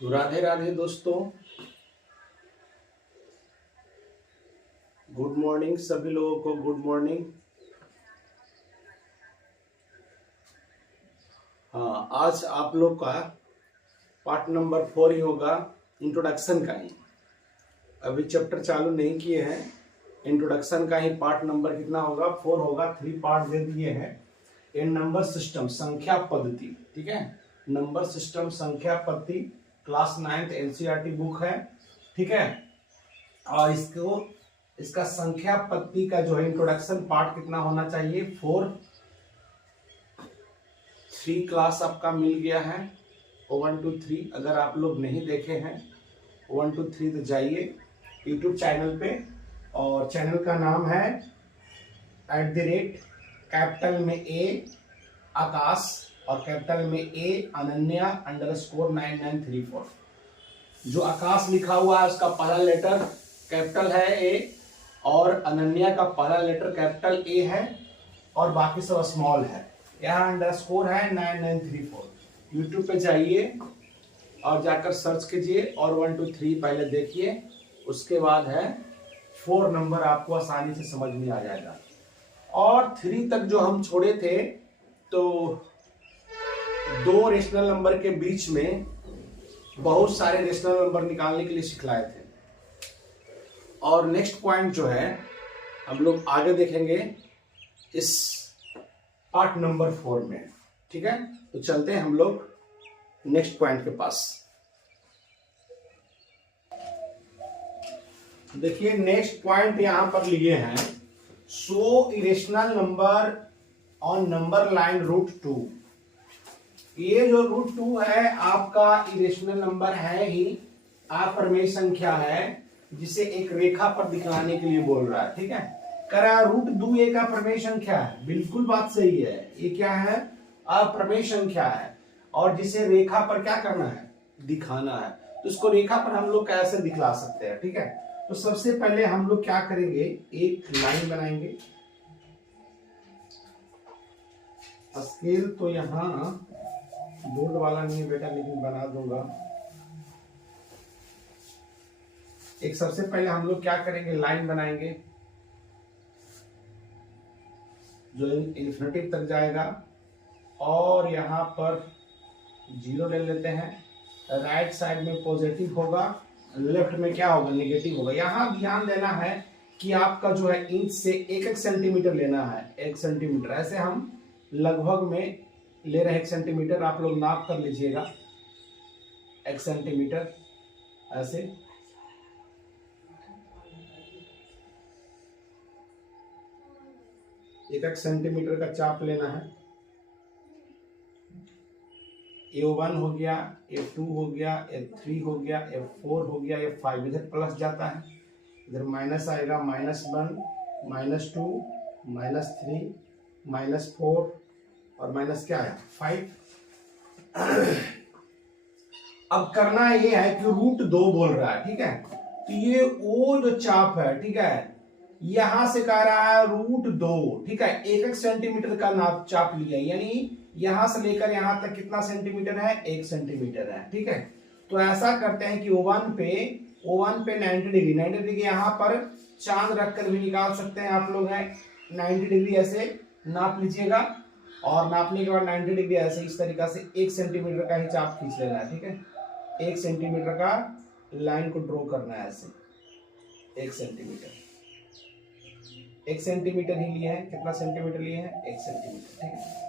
तो राधे राधे दोस्तों, good morning सभी लोगों को। Good morning. हाँ, आज आप लोग का पार्ट नंबर 4 ही होगा, इंट्रोडक्शन का ही। अभी चैप्टर चालू नहीं किए हैं, इंट्रोडक्शन का ही पार्ट नंबर कितना होगा? 4 होगा। 3 पार्ट दे दिए हैं। इन नंबर सिस्टम, संख्या पद्धति, ठीक है। नंबर सिस्टम, संख्या पद्धति, क्लास 9th एनसीईआरटी बुक है, ठीक है। और इसका संख्या पद्धति का जो है इंट्रोडक्शन पार्ट कितना होना चाहिए? 4। 3 क्लास आपका मिल गया है, 1 to 3। अगर आप लोग नहीं देखे हैं 1 to 3 तो जाइए यूट्यूब चैनल पे, और चैनल का नाम है कैपिटल में ए आकाश और कैपिटल में ए अनन्या _9934। जो आकाश लिखा हुआ है उसका पहला लेटर कैपिटल है ए, और अनन्या का पहला लेटर कैपिटल ए है, और बाकी सब स्मॉल है। यहाँ अंडरस्कोर है 9934। यूट्यूब पे जाइए और जाकर सर्च कीजिए और 1 to 3 पहले देखिए, उसके बाद है 4 नंबर आपको आसानी से समझ में आ जाएगा। और 3 तक जो हम छोड़े थे, तो 2 रेशनल नंबर के बीच में बहुत सारे रेशनल नंबर निकालने के लिए सिखलाए थे। और नेक्स्ट पॉइंट जो है हम लोग आगे देखेंगे इस पार्ट नंबर 4 में, ठीक है। तो चलते हैं हम लोग नेक्स्ट पॉइंट के पास। देखिए नेक्स्ट पॉइंट यहां पर लिए हैं, show irrational number on number line root 2। ये जो रूट 2 है आपका इरेशनल नंबर है ही, अप्रमेय संख्या है, जिसे एक रेखा पर दिखाने के लिए बोल रहा है, ठीक है। कह रहा है रूट 2 एक अप्रमेय संख्या है। बिल्कुल बात सही है। ये क्या है? अप्रमेय संख्या है, और जिसे रेखा पर क्या करना है? दिखाना है। तो इसको रेखा पर हम लोग कैसे दिखला सकते हैं, ठीक है। तो सबसे पहले हम लोग क्या करेंगे, एक लाइन बनाएंगे। स्केल तो यहां बोर्ड वाला नहीं है बेटा, लेकिन बना दूंगा। एक सबसे पहले हम लोग क्या करेंगे, लाइन बनाएंगे जो इन्फिनिटी तक जाएगा, और यहां पर 0 ले लेते हैं। राइट साइड में पॉजिटिव होगा, लेफ्ट में क्या होगा? नेगेटिव होगा। यहां ध्यान देना है कि आपका जो है इंच से 1 सेंटीमीटर लेना है, 1 सेंटीमीटर। ऐसे हम लगभग में ले रहे 1 सेंटीमीटर, आप लोग नाप कर लीजिएगा 1 सेंटीमीटर। ऐसे 1 सेंटीमीटर का चाप लेना है। A1 हो गया, A2 हो गया, A3 हो गया, A4 हो गया, A5। इधर प्लस जाता है, इधर माइनस आएगा, -1, -2, -3, -4 और माइनस क्या है? 5। अब करना ये है कि रूट 2 बोल रहा है, ठीक है। तो ये ओ जो चाप है, ठीक है, यहां से कह रहा है रूट 2, ठीक है। 1 सेंटीमीटर का नाप चाप लिया, यानी यहां से लेकर यहां तक कितना सेंटीमीटर है? 1 सेंटीमीटर है, ठीक है। तो ऐसा करते हैं कि O1 पे 90 डिग्री, 90 डिग्री यहां पर चांद रखकर भी निकाल सकते हैं आप लोग हैं। 90 डिग्री ऐसे नाप लीजिएगा, और नापने के बाद 90 डिग्री ऐसे इस तरीका से 1 सेंटीमीटर का ही चाप खींच लेना है, ठीक है। 1 सेंटीमीटर का लाइन को ड्रॉ करना है ऐसे, 1 सेंटीमीटर। 1 सेंटीमीटर ही लिए हैं। कितना सेंटीमीटर लिए हैं? 1 सेंटीमीटर, ठीक है।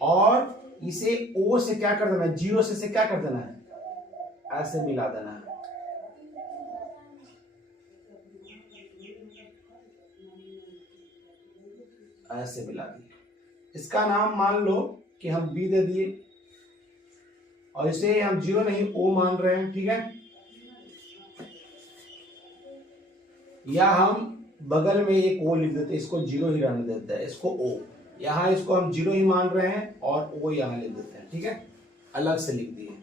और इसे O से क्या कर देना है? 0 से क्या कर देना है? ऐसे मिला देना है। ऐसे मिला दिए। इसका नाम मान लो कि हम B दे दिए, और इसे हम 0 नहीं O मान रहे हैं, ठीक है। या हम बगल में एक O लिख देते, इसको 0 ही रहने देते हैं, इसको O। यहां इसको हम 0 ही मान रहे हैं, और O यहां लिख देते हैं, ठीक है। अलग से लिख दिए।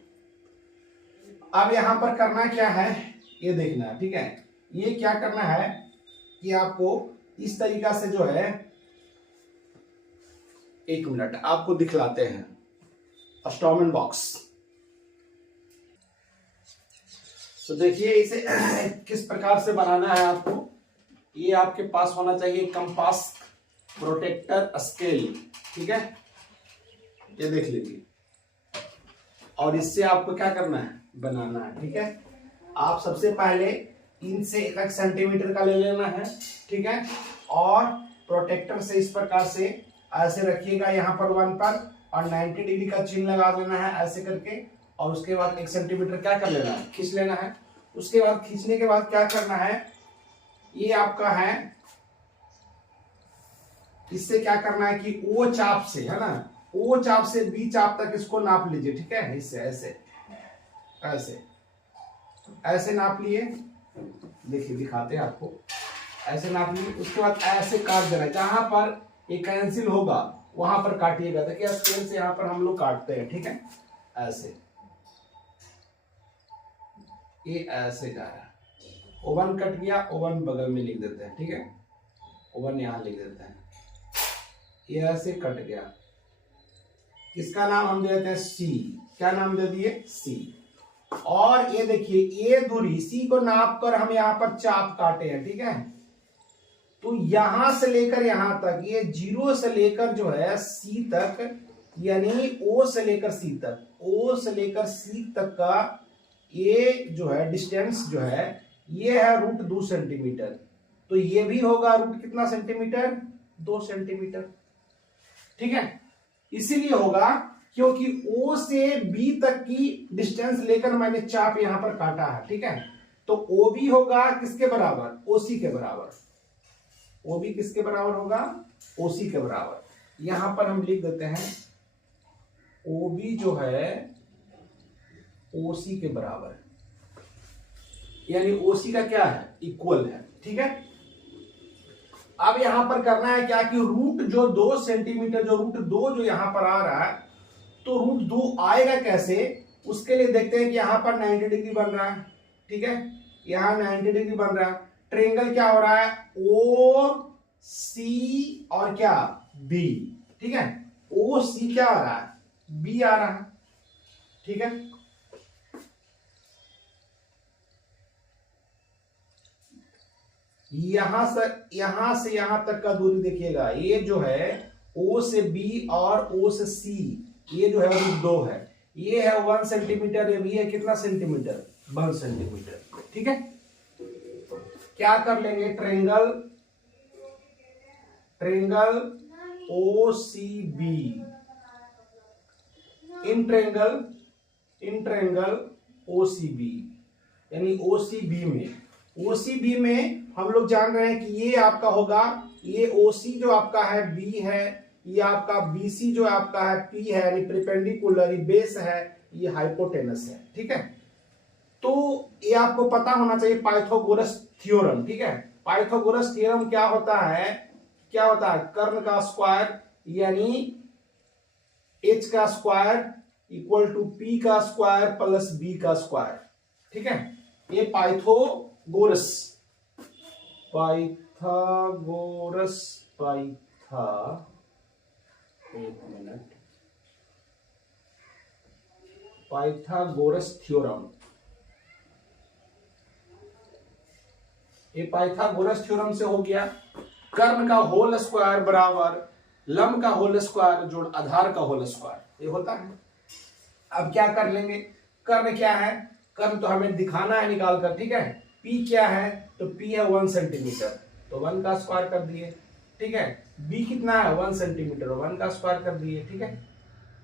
अब यहां पर करना क्या है, ये देखना है, ठीक है। ये क्या करना है कि आपको इस तरीका से जो है, 1 मिनट आपको दिखलाते हैं। स्टॉमन बॉक्स तो देखिए इसे किस प्रकार से बनाना है आपको। ये आपके पास होना चाहिए कंपास, प्रोटेक्टर, स्केल, ठीक है, ये देख लीजिए। और इससे आपको क्या करना है, बनाना है, ठीक है। आप सबसे पहले इनसे 1 सेंटीमीटर का ले लेना है, ठीक है, और प्रोटेक्टर से इस प्रकार से ऐसे रखिएगा यहाँ पर 1 पर, और 90 डिग्री का चिन्ह लगा देना है ऐसे करके, और उसके बाद 1 सेंटीमीटर क्या कर लेना है, खींच लेना है। उसके बाद खींचने के बाद क्या करना है, ये आपका है, इससे क्या करना है कि ओ चाप से, है ना, ओ चाप से बी चाप तक इसको नाप लीजिए, ठीक है। इससे ऐसे ऐसे ऐसे नाप लिए, देखिए दिखाते हैं आपको, ऐसे नाप लिए। उसके बाद ऐसे काट देना है, जहां पर ये कैंसिल होगा वहां पर काटिएगा। देखिए स्केल से यहाँ पर हम लोग काटते हैं, ठीक है, ऐसे, ये ऐसे जा रहा है। ओवन कट गया, ओवन बगल में लिख देते हैं, ठीक है, ओवन यहां लिख देते हैं। ये ऐसे कट गया, इसका नाम हम दे देते हैं सी। क्या नाम दे दिए, सी। और ये देखिए ये दूरी सी को नाप कर हम यहाँ पर चाप काटे हैं, ठीक है। तो यहां से लेकर यहां तक, ये 0 से लेकर जो है सी तक, यानी ओ से लेकर सी तक, ओ से लेकर सी तक का ये जो है डिस्टेंस जो है, ये है √2 सेंटीमीटर। तो ये भी होगा रूट कितना सेंटीमीटर, 2 सेंटीमीटर, ठीक है। इसीलिए होगा क्योंकि O से B तक की डिस्टेंस लेकर मैंने चाप यहां पर काटा है, ठीक है। तो OB होगा किसके बराबर, OC के बराबर। OB किसके बराबर होगा, OC के बराबर। यहां पर हम लिख देते हैं OB जो है OC के बराबर, यानी OC का क्या है, इक्वल है, ठीक है। अब यहां पर करना है क्या कि रूट जो 2 सेंटीमीटर, जो √2 जो यहां पर आ रहा है, तो √2 आएगा कैसे, उसके लिए देखते हैं कि यहां पर 90 डिग्री बन रहा है, ठीक है, यहां 90 डिग्री बन रहा है। ट्रायंगल क्या हो रहा है, OC और क्या, B, ठीक है। OC क्या आ रहा है, B आ रहा है, ठीक है। यहां से यहां तक का दूरी देखिएगा, ये जो है O से B और O से C, ये जो है √2 है, ये है 1 सेंटीमीटर, ये भी है कितना सेंटीमीटर, 1 सेंटीमीटर, ठीक है। क्या कर लेंगे, triangle OCB, in triangle OCB, यानी OCB में हम लोग जान रहे हैं कि ये आपका होगा, ये OC जो आपका है B है, ये आपका BC जो आपका है P है, यानी परपेंडिकुलर, ये बेस है, ये हाइपोटेनस है, ठीक है। तो ये आपको पता होना चाहिए पाइथागोरस थ्योरम, ठीक है। पाइथागोरस थ्योरम क्या होता है, कर्ण का स्क्वायर यानी h का स्क्वायर इक्वल टू p का स्क्वायर प्लस b का स्क्वायर, ठीक है। ये पाइथागोरस थ्योरम, ये पाइथागोरस थ्योरम से हो गया, कर्ण का होल स्क्वायर बराबर लंब का होल स्क्वायर जोड़ आधार का होल स्क्वायर, ये होता है। अब क्या कर लेंगे, कर्ण क्या है, कर्ण तो हमें दिखाना है निकाल कर, ठीक है। P क्या है, तो P है 1 सेंटीमीटर, तो 1 का स्क्वायर कर दिए, ठीक है। B कितना है 1 सेंटीमीटर, 1 का स्क्वायर कर दिए, ठीक है।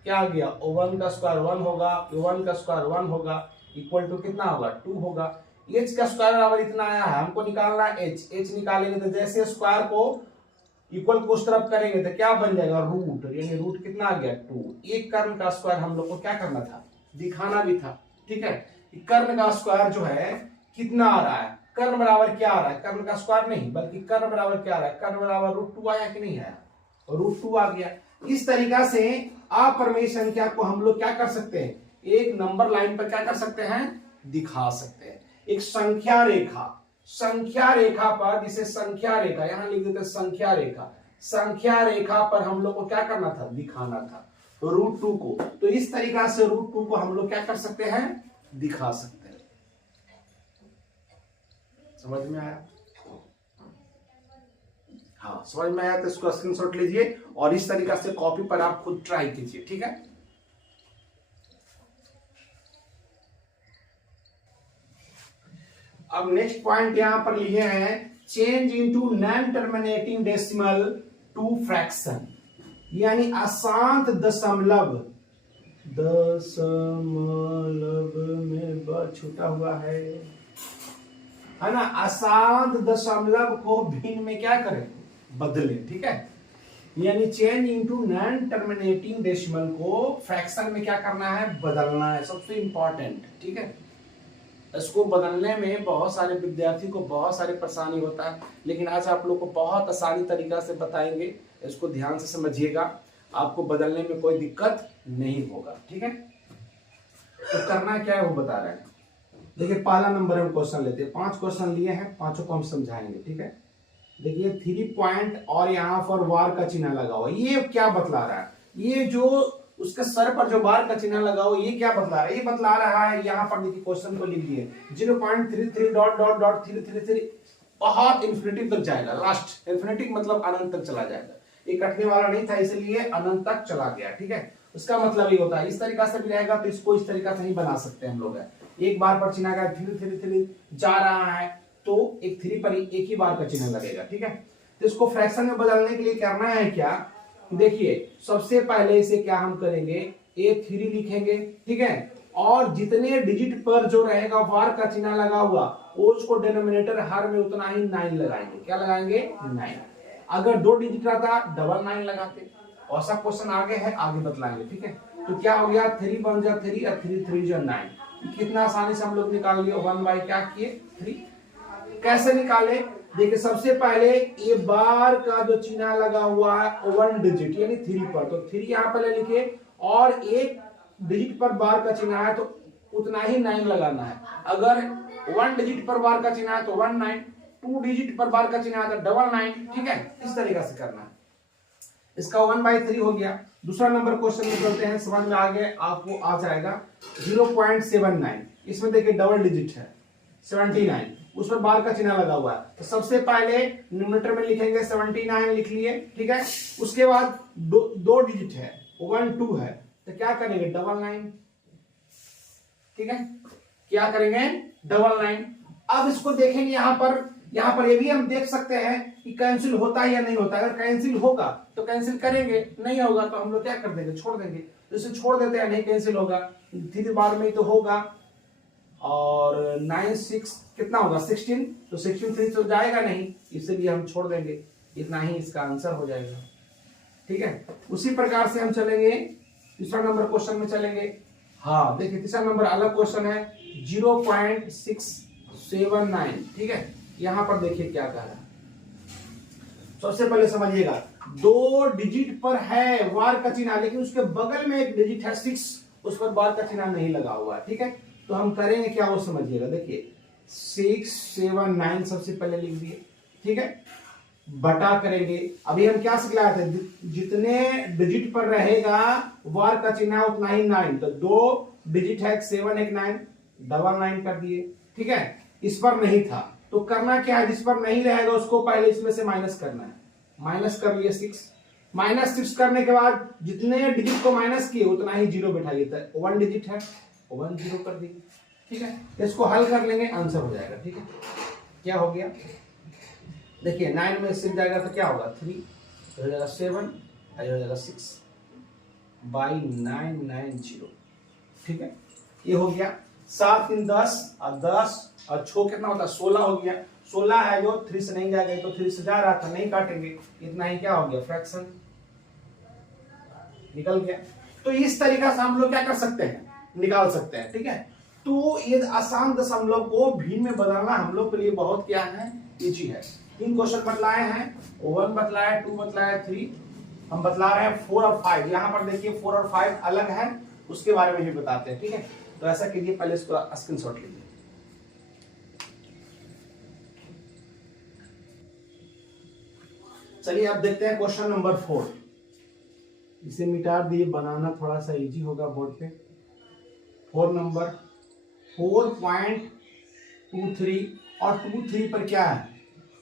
क्या आ गया, 1 का स्क्वायर 1 होगा, 1 का स्क्वायर 1 होगा, इक्वल टू कितना होगा 2 होगा। h का स्क्वायर बराबर इतना आया है, हमको निकालना है h निकालेंगे तो जैसे स्क्वायर को इक्वल को उस तरफ करेंगे तो क्या बन जाएगा, रूट, यानी रूट कितना आ गया 2। एक कर्ण का स्क्वायर हम लोग को क्या करना था, दिखाना भी था, ठीक है। कर्ण का स्क्वायर जो है कितना आ रहा है, कर्ण बराबर क्या आ रहा है, कर्ण का स्क्वायर नहीं बल्कि कर्ण बराबर क्या आ रहा है, कर्ण बराबर √2 आया कि नहीं आया, √2 आ गया। इस तरीका से अपरिमेय संख्या को हम लोग क्या कर सकते हैं, एक नंबर लाइन पर क्या कर सकते हैं, दिखा सकते हैं। एक संख्या रेखा पर, जिसे संख्या रेखा यहां लिख देते हैं, संख्या रेखा पर हम लोग को क्या करना था, दिखाना था √2 को। तो इस तरीका से √2 को हम लोग क्या कर सकते हैं, दिखा सकते हैं। समझ में आया? हाँ समझ में आया तो इसको स्क्रीनशॉट लीजिए और इस तरीका से कॉपी पर आप खुद ट्राई कीजिए, ठीक है। अब नेक्स्ट पॉइंट यहां पर लिए हैं, change into non terminating decimal to fraction, यानी अशांत दशमलव, दशमलव में ब छूटा हुआ है ना, अशांत दशमलव को भिन्न में क्या करें, बदले, ठीक है। यानी change into non terminating decimal को फ्रैक्शन में क्या करना है, बदलना है, सबसे इंपॉर्टेंट, ठीक है। इसको बदलने में बहुत सारे विद्यार्थी को बहुत सारी परेशानी होता है, लेकिन आज आप लोग को बहुत आसानी तरीका से बताएंगे, इसको ध्यान से समझिएगा, आपको बदलने में कोई दिक्कत नहीं होगा, ठीक है। तो करना क्या है वो बता रहे हैं। देखिए पहला नंबर हम क्वेश्चन लेते हैं, 5 क्वेश्चन लिए हैं, पांचों को हम समझाएंगे, ठीक है। देखिए 3 पॉइंट और यहाँ पर वार का चिन्ह लगा हुआ, ये क्या बतला रहा है, ये जो उसके सर पर जो बार का चिन्ह लगा हुआ ये क्या बतला रहा है, ये बतला रहा है, यहाँ पर देखिए क्वेश्चन को लिख दिए 0.33 डॉट डॉट डॉट 333, बहुत इन्फिनिटी तक जाएगा, लास्ट इन्फिनिटी मतलब अनंत तक चला जाएगा, ये कटने वाला नहीं था इसलिए अनंत तक चला गया, ठीक है। उसका मतलब ये होता है, इस तरीका से भी रहेगा तो इसको इस तरीका से ही बना सकते हैं हम लोग, एक बार पर चिन्ह का 333 जा रहा है तो एक 3 पर एक ही बार का चिन्ह लगेगा, ठीक है। तो इसको फ्रैक्शन में बदलने के लिए करना है क्या, देखिए सबसे पहले इसे क्या हम करेंगे, A3 लिखेंगे, ठीक है, और जितने डिजिट पर जो रहेगा वार का चिन्ह लगा हुआ उसको डिनोमिनेटर हर में उतना ही 9 लगाएंगे, क्या लगाएंगे, 9। अगर 2 डिजिट रहता डबल 9 लगाते, ऐसा क्वेश्चन आगे है, आगे बतलाएंगे, ठीक है। तो क्या हो गया, 3 बन जा 3 और 3 3 जा 9, कितना आसानी से हम लोग निकाल लिए, 1 बाई क्या किए 3। कैसे निकाले, देखिए सबसे पहले ये बार का जो चिन्ह लगा हुआ है 1 डिजिट यानी 3 पर, तो 3 यहां पर लिखे और एक डिजिट पर बार का चिन्ह है तो उतना ही 9 लगाना है। अगर 1 डिजिट पर बार का चिन्ह है तो 1 9, 2 डिजिट पर बार का चिन्ह है तो डबल 9, ठीक है, इस तरीका से करना है। इसका 1/3 हो गया। दूसरा नंबर क्वेश्चन में चलते हैं, समझ में आ गए आपको, आ जाएगा 0.79, इसमें देखिए डबल डिजिट है 79, उस पर बार का चिन्ह लगा हुआ है, तो सबसे पहले न्यूमरेटर में लिखेंगे 79 लिख लिए, ठीक है। उसके बाद दो डिजिट है 1 2 है, तो क्या करेंगे डबल 9, ठीक है, क्या करेंगे डबल 9। अब इसको देखेंगे यहाँ पर ये भी हम देख सकते हैं कि कैंसिल होता है या नहीं होता। अगर कैंसिल होगा तो कैंसिल करेंगे, नहीं होगा तो हम लोग क्या कर देंगे, छोड़ देंगे। तो इसे छोड़ देते हैं, नहीं कैंसिल होगा, 3 बार में तो होगा, और 9 6 कितना होगा 16, तो 16 3 तो जाएगा नहीं, इसलिए हम छोड़ देंगे, इतना ही इसका आंसर हो जाएगा, ठीक है। उसी प्रकार से हम चलेंगे तीसरा नंबर क्वेश्चन में चलेंगे। हाँ देखिए तीसरा नंबर अलग क्वेश्चन है 0.679, ठीक है। यहां पर देखिए क्या कह रहा है, सबसे पहले समझिएगा 2 डिजिट पर है वार का चिन्ह, लेकिन उसके बगल में एक डिजिट है 6, उस पर बार का चिन्ह नहीं लगा हुआ है, ठीक है। तो हम करेंगे क्या वो समझिएगा, देखिए 6 7 9 सबसे पहले लिख दिए, ठीक है, बटा करेंगे। अभी हम क्या सिखलाए थे, जितने डिजिट पर रहेगा वार का चिन्ह उतना ही 9, तो 2 डिजिट है 7 1 9, डबल 9 कर दिए, ठीक है। इस पर नहीं था तो करना क्या है, जिस पर नहीं रहेगा उसको पहले इसमें से माइनस करना है, माइनस कर लिए 6, -6 करने के बाद जितने डिजिट को माइनस किए उतना ही 0 बिठाइए, 1 डिजिट है 1 0 कर दिए, ठीक है। इसको हल कर लेंगे, आंसर हो जाएगा, ठीक है। क्या हो गया, देखिए 9 में 6 जाएगा तो क्या होगा 3, हो जाएगा 7, हो जाएगा 6/990, ठीक है। ये हो गया 7 3 10 और 10 और 6 कितना होता है 16 हो गया, 16 है जो 3 से नहीं जाएगा, तो 3 से जा रहा था नहीं काटेंगे, इतना ही क्या हो गया फ्रैक्शन निकल गया। तो इस तरीका से हम लोग क्या कर सकते हैं, निकाल सकते हैं, ठीक है। तो ये आसान दशमलव को भिन्न में बदलना हम लोग के लिए बहुत क्या है, इजी है। 3 क्वेश्चन बतलाए हैं, 1 बतलाया, 2 बतलाया, 3 हम बतला रहे हैं, 4 और 5। यहां पर देखिए 4 और 5 अलग है, उसके बारे में भी बताते हैं, ठीक है। तो ऐसा कीजिए, पहले इसको स्क्रीनशॉट लीजिए। चलिए अब देखते हैं क्वेश्चन नंबर 4, इसे मिटा दिए, बनाना थोड़ा सा इजी होगा बोर्ड पे। 4 नंबर 4.23 और 2 3 पर क्या है,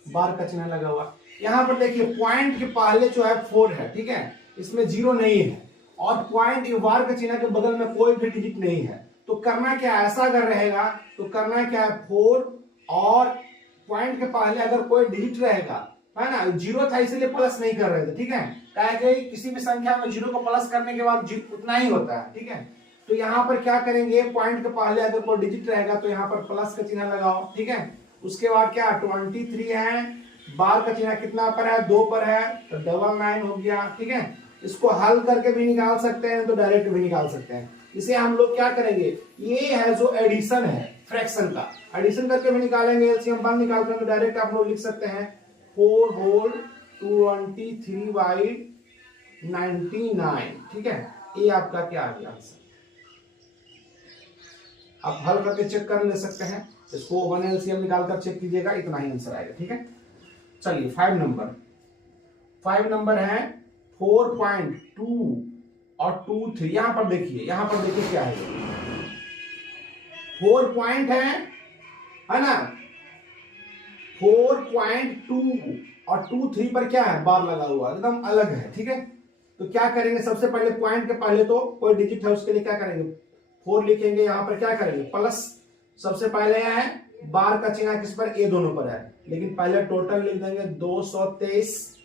बार का चिन्ह लगा हुआ। यहां पर देखिए पॉइंट के पहले जो है 4 है, ठीक है, इसमें 0 नहीं है, और पॉइंट बार का चिन्ह के बगल में कोई भी डिजिट नहीं है। तो करना क्या है, ऐसा अगर रहेगा तो करना क्या है, 4 और पॉइंट के पहले अगर कोई डिजिट रहेगा, है ना, 0 था इसलिए प्लस नहीं कर रहे थे, ठीक है, कि किसी भी संख्या में 0 को प्लस करने के बाद उतना ही होता है, ठीक है। तो यहाँ पर क्या करेंगे, पॉइंट के पहले अगर कोई डिजिट रहेगा तो यहाँ पर प्लस का चिन्ह लगाओ, ठीक है। उसके बाद क्या 23 है, बार का चिन्ह कितना पर है, 2 पर है, तो 99 हो गया, ठीक है। इसको हल करके भी निकाल सकते हैं, तो डायरेक्ट भी निकाल सकते हैं। इसे हम लोग क्या करेंगे, ये है जो एडिशन है फ्रैक्शन का, एडिशन करके भी निकालेंगे, एलसीएम वन निकालते हैं तो डायरेक्ट आप लोग लिख सकते हैं 4 होल 23/99, ठीक है। ये आपका क्या आ गया आंसर, आप हल करके चेक कर ले सकते हैं, इसको 1 एलसीएम निकालकर चेक कीजिएगा, इतना ही आंसर आएगा, ठीक है। चलिए 5 नंबर है 4.2 और 2 3। यहां पर देखिए क्या है, 4 पॉइंट है ना, 4.2 और 2 3 पर क्या है, बार लगा हुआ, एकदम अलग है, ठीक है। तो क्या करेंगे, सबसे पहले पॉइंट के पहले तो कोई डिजिट है, उसके लिए क्या करेंगे, 4 लिखेंगे, यहां पर क्या करेंगे प्लस, सबसे पहले है बार का चिन्ह किस पर, ए दोनों पर है, लेकिन पहले टोटल लिख देंगे 223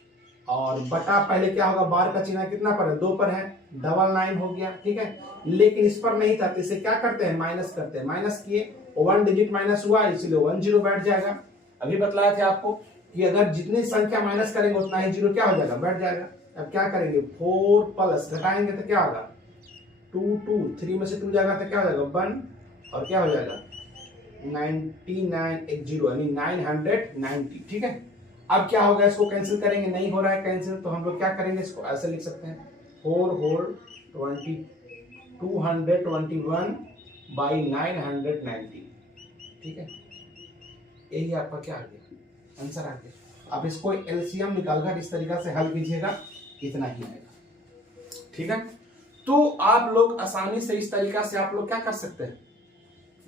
और बटा पहले क्या होगा, बार का चिन्ह कितना पर है, 2 पर है, 99 हो गया, ठीक है। लेकिन इस पर नहीं था तो इसे क्या करते हैं, माइनस करते हैं, माइनस किए 1 डिजिट माइनस हुआ, इसलिए 1 0 बैठ जाएगा। अभी बतलाया था आपको कि अगर जितनी संख्या माइनस करेंगे उतना ही 0 क्या हो जाएगा, बैठ जाएगा। अब क्या करेंगे, 4 प्लस घटाएंगे तो क्या होगा, 2 2 3 में से 2 जाएगा तो क्या हो जाएगा 1, और क्या हो जाएगा 99 एक 0 यानी 990, ठीक है। अब क्या होगा, इसको कैंसिल करेंगे, नहीं हो रहा है कैंसिल, तो हम लोग क्या करेंगे, इसको ऐसे लिख सकते हैं 4 होल 221/990, ठीक है। यही आपका क्या आ गया, आंसर आ गया। अब इसको एलसीएम निकालकर इस तरीका से हल कीजिएगा, इतना ही आएगा, ठीक है। तो आप लोग आसानी से इस तरीका से आप लोग क्या कर सकते हैं,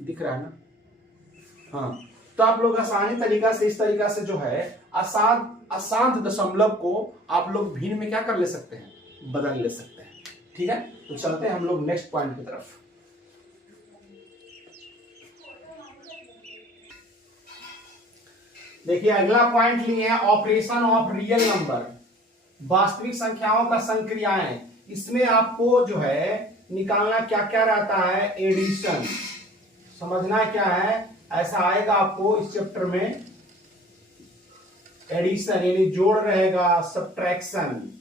दिख रहा है ना, हाँ। तो आप लोग आसानी तरीका से इस तरीका से जो है अशांत दशमलव को आप लोग भिन्न में क्या कर ले सकते हैं, बदल ले सकते हैं, ठीक है। तो चलते हैं हम लोग नेक्स्ट पॉइंट की तरफ। देखिए अगला पॉइंट लिए हैं, ऑपरेशन ऑफ रियल नंबर, वास्तविक संख्याओं का संक्रियाएं। इसमें आपको जो है निकालना क्या क्या रहता है, एडिशन, समझना क्या है, ऐसा आएगा आपको इस चैप्टर में, एडिशन यानी जोड़ रहेगा, सब्ट्रैक्शन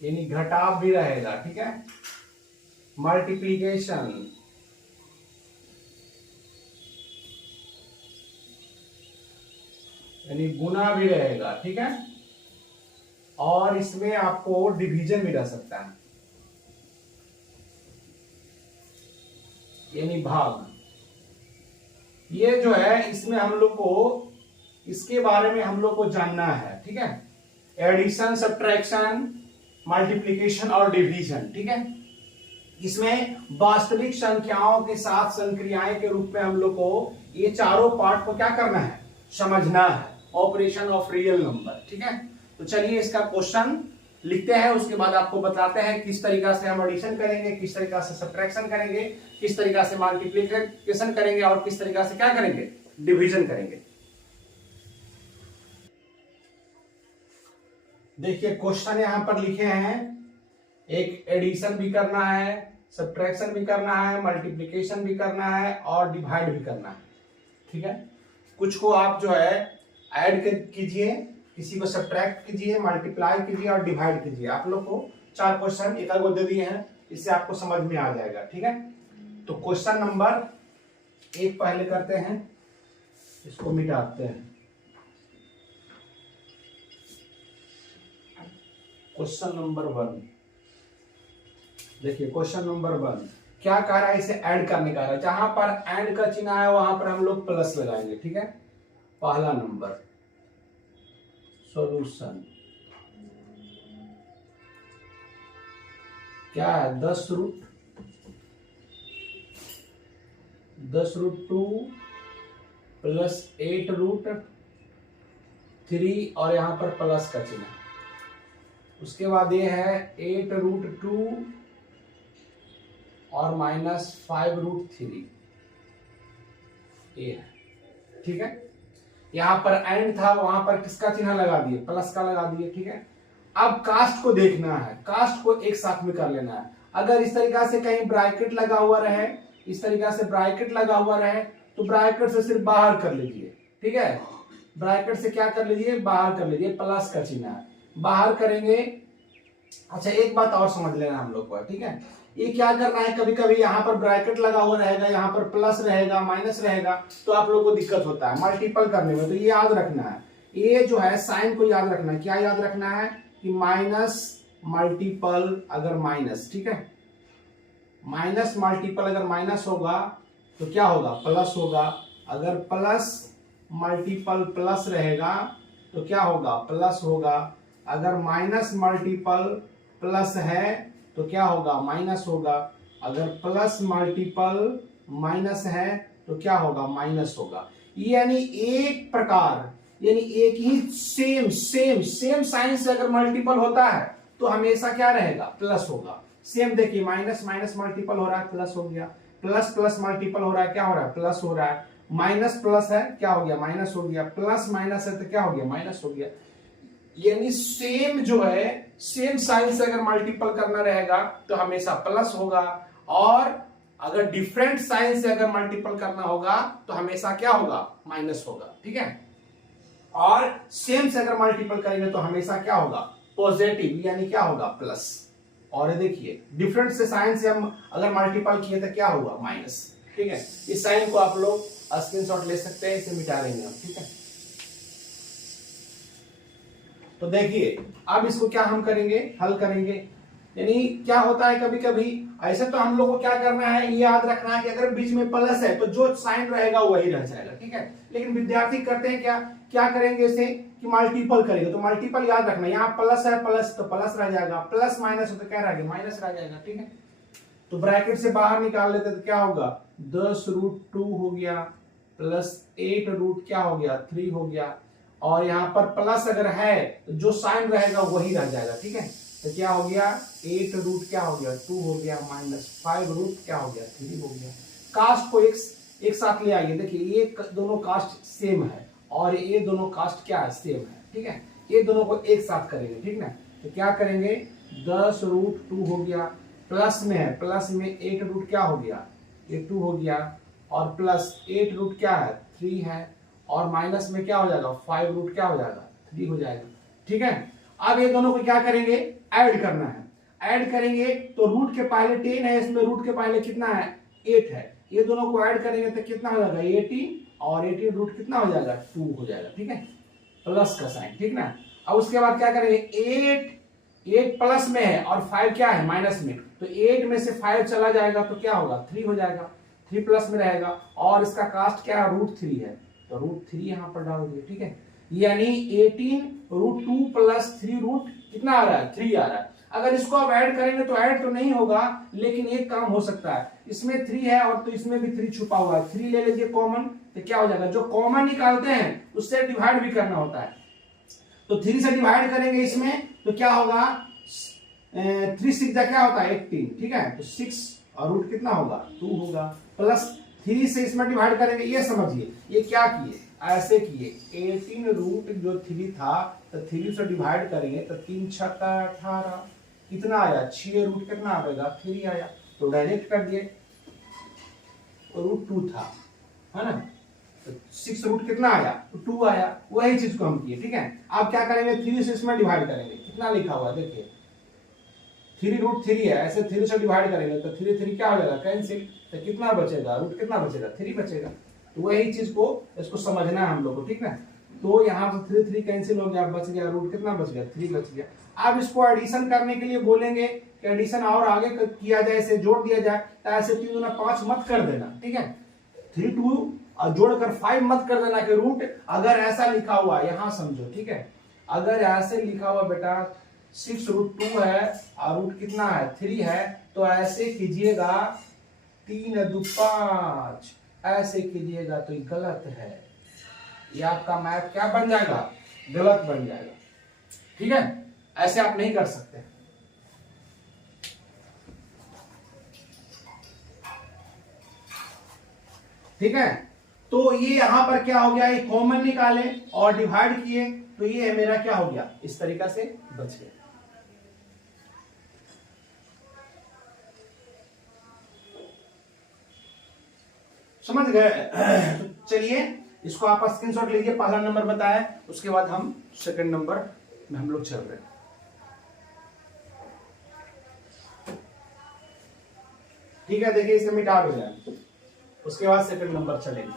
यानी घटाव भी रहेगा, ठीक है, मल्टीप्लिकेशन यानी गुना भी रहेगा, ठीक है, और इसमें आपको डिवीजन भी रह सकता है यानी भाग। ये जो है इसमें हम लोग को इसके बारे में हम लोग को जानना है, ठीक है, एडिशन, सब्ट्रैक्शन, मल्टीप्लिकेशन और डिवीजन, ठीक है। इसमें वास्तविक संख्याओं के साथ संक्रियाएं के रूप में हम लोग को ये चारों पार्ट को क्या करना है, समझना है, ऑपरेशन ऑफ रियल नंबर, ठीक है। तो चलिए इसका क्वेश्चन लिखते हैं, उसके बाद आपको बताते हैं किस तरीका से हम एडिशन करेंगे, किस तरीका से सब्ट्रैक्शन करेंगे, किस तरीका से मल्टीप्लिकेशन करेंगे और किस तरीका से क्या करेंगे, डिवीजन करेंगे। देखिए क्वेश्चन यहां पर लिखे हैं, एक एडिशन भी करना है, सब्ट्रैक्शन भी करना है, मल्टीप्लिकेशन भी करना है और डिवाइड भी करना है, ठीक है। कुछ को आप जो है ऐड कीजिए, किसी को सब्ट्रैक्ट कीजिए, मल्टीप्लाई कीजिए और डिवाइड कीजिए। आप लोग को 4 क्वेश्चन एक दे दिए हैं, इससे आपको समझ में आ जाएगा, ठीक है। तो क्वेश्चन नंबर 1 पहले करते हैं, इसको मिटाते हैं। क्वेश्चन नंबर 1 देखिए, क्वेश्चन नंबर 1 क्या कह रहा है, इसे ऐड करने का रहा है, जहां पर एंड का चिन्ह है वहां पर हम लोग प्लस लगाएंगे, ठीक है। पहला नंबर सॉल्यूशन क्या है, 10 रूट 10√2 प्लस 8√3 और यहां पर प्लस का चिन्ह। उसके बाद ये है 8√2 और माइनस 5√3 ये है, ठीक है। यहां पर एंड था, वहां पर किसका चिन्ह लगा दिए, प्लस का लगा दिए, ठीक है। अब कास्ट को देखना है, कास्ट को एक साथ में कर लेना है। अगर इस तरीका से कहीं ब्रैकेट लगा हुआ रहे, इस तरीका से ब्रैकेट लगा हुआ रहे तो ब्रैकेट से सिर्फ बाहर कर लीजिए, ठीक है। ब्रैकेट से क्या कर लीजिए, बाहर कर लीजिए, प्लस का चिन्ह है, बाहर करेंगे। अच्छा एक बात और समझ लेना हम लोग को, ठीक है। ये क्या करना है, कभी कभी यहाँ पर ब्रैकेट लगा हुआ रहेगा, यहाँ पर प्लस रहेगा, माइनस रहेगा, तो आप लोगों को दिक्कत होता है मल्टीपल करने में। तो ये याद रखना है, ये जो है साइन को याद रखना है। क्या याद रखना है कि माइनस मल्टीपल अगर माइनस, ठीक है, माइनस मल्टीपल अगर माइनस होगा तो क्या होगा, प्लस होगा। अगर प्लस मल्टीपल प्लस रहेगा तो क्या होगा, प्लस होगा। अगर माइनस मल्टीपल प्लस है तो क्या होगा, माइनस होगा। अगर प्लस मल्टीपल माइनस है तो क्या होगा, माइनस होगा। यानी एक प्रकार, यानी एक ही सेम सेम सेम साइन से अगर मल्टीपल होता है तो हमेशा क्या रहेगा, प्लस होगा। सेम देखिए, माइनस माइनस मल्टीपल हो रहा है, प्लस हो गया। प्लस प्लस मल्टीपल हो रहा है, क्या हो रहा है, प्लस हो रहा है। माइनस प्लस है, क्या हो गया, माइनस हो गया। प्लस माइनस है तो क्या हो गया, माइनस हो गया। यानी सेम जो है, सेम साइन से अगर मल्टीपल करना रहेगा तो हमेशा प्लस होगा, और अगर डिफरेंट साइन से अगर मल्टीपल करना होगा तो हमेशा क्या होगा, माइनस होगा, ठीक है। और सेम से अगर मल्टीपल करेंगे तो हमेशा क्या होगा, पॉजिटिव, यानी क्या होगा, प्लस। और देखिए डिफरेंट से साइन से हम अगर मल्टीपल किए तो क्या हुआ, माइनस, ठीक है। इस साइन को आप लोग स्क्रीनशॉट ले सकते हैं, इसे मिटा लेंगे हम, ठीक है। तो देखिए अब इसको क्या हम करेंगे, हल करेंगे। यानी क्या होता है कभी कभी ऐसे, तो हम लोग को क्या करना है, ये याद रखना है कि अगर बीच में प्लस है तो जो साइन रहेगा वही रह जाएगा, ठीक है। लेकिन विद्यार्थी करते हैं क्या, क्या करेंगे इसे कि मल्टीपल करेंगे। तो मल्टीपल याद रखना, यहाँ प्लस है, प्लस तो प्लस रह जाएगा, प्लस माइनस हो तो क्या रहेगा, माइनस रह जाएगा, ठीक है। तो ब्रैकेट से बाहर निकाल लेते तो क्या होगा, 10√2 हो गया प्लस 8 क्या हो गया, 3 हो गया। और यहाँ पर प्लस अगर है तो जो साइन रहेगा वही रह जाएगा, ठीक है। तो क्या हो गया, 8 क्या हो गया, 2 हो गया, माइनस 5 क्या हो गया, 3 हो गया। कास्ट को एक साथ ले आइए। देखिए ये दोनों कास्ट सेम है और ये दोनों कास्ट क्या है, सेम है, ठीक है। ये दोनों को एक साथ करेंगे, ठीक ना। तो क्या करेंगे, 10√2 हो गया, प्लस में है, प्लस में 8 क्या हो गया, ये 2 हो गया, और प्लस 8 क्या है, 3 है, और माइनस में क्या हो जाएगा, 5 क्या हो जाएगा, 3 हो जाएगा, ठीक है। अब ये दोनों को क्या करेंगे, ऐड करना है। ऐड करेंगे तो रूट के पहले 10 है, इसमें रूट के पहले कितना है, 8 है। ये दोनों को ऐड करेंगे तो कितना हो जाएगा, 18, और 18 कितना हो जाएगा, 2 हो जाएगा, ठीक है। प्लस का साइन, ठीक ना। अब उसके बाद क्या करेंगे, 8 प्लस में है और 5 क्या है, माइनस में। तो 8 में से 5 चला जाएगा तो क्या होगा, 3 हो जाएगा, 3 प्लस में रहेगा, और इसका कास्ट क्या है, √3 है, तो √3 यहां पर डाल दिए, ठीक है। यानी 18√2 प्लस 3 कितना आ रहा है, 3 आ रहा है। अगर इसको आप ऐड करेंगे तो ऐड तो नहीं होगा, लेकिन एक काम हो सकता है, इसमें 3 है और तो इसमें भी 3 छुपा हुआ है, 3 ले लीजिए कॉमन, तो क्या हो जाएगा, जो कॉमन निकालते हैं उससे डिवाइड भी करना होता है। तो 3 से डिवाइड करेंगे इसमें तो क्या होगा, 3 6 क्या होता है, 18, ठीक है। तो 6 और रूट कितना होगा, 2 होगा, प्लस 3 से इसमें डिवाइड करेंगे। ये समझिए ये क्या किए, ऐसे किए, 18 जो 3 था तो 3 से डिवाइड करेंगे तो 3 6 18, कितना आया, 6 कितना आएगा, 3 आया, तो डायरेक्ट कर दिए, √2 था, है ना। तो 6 कितना आया, तो 2 आया, वही चीज को हम किए, ठीक है। अब क्या करेंगे, 3 से इसमें डिवाइड करेंगे, कितना लिखा हुआ है देखिए, 3√3 है, ऐसे 3 से डिवाइड करेंगे तो 3 क्या हो जाएगा, कैंसिल, तो कितना बचेगा, रूट कितना बचेगा, 3 बचेगा। तो वही चीज को इसको समझना है हम लोग को, ठीक है। तो यहाँ पर 3 कैंसिल हो गया, बच गया, रूट कितना बच गया, 3 बच गया। अब इसको एडिशन करने के लिए बोलेंगे कि एडिशन और आगे किया जाए, इसे जोड़ दिया जाए, तो ऐसे 3 दूना 5 मत कर देना, ठीक है। 3 2 जोड़कर 5 मत कर देना कि रूट अगर ऐसा लिखा हुआ, यहां समझो, ठीक है। अगर ऐसे लिखा हुआ बेटा 6√2 है और रूट कितना है, 3 है, तो ऐसे कीजिएगा, 3 2 5, ऐसे कीजिएगा तो ये गलत है, ये आपका मैथ क्या बन जाएगा, गलत बन जाएगा। ठीक है, ऐसे आप नहीं कर सकते। ठीक है, तो ये यहां पर क्या हो गया, ये कॉमन निकाले और डिवाइड किए, तो ये मेरा क्या हो गया, इस तरीका से बच गया। समझ गए? तो चलिए इसको आप स्क्रीनशॉट लीजिए, पहला नंबर बताया, उसके बाद हम सेकंड नंबर में हम लोग चल रहे हैं। ठीक है, देखिए इसे मिटा हो जाए, उसके बाद सेकंड नंबर चलेंगे।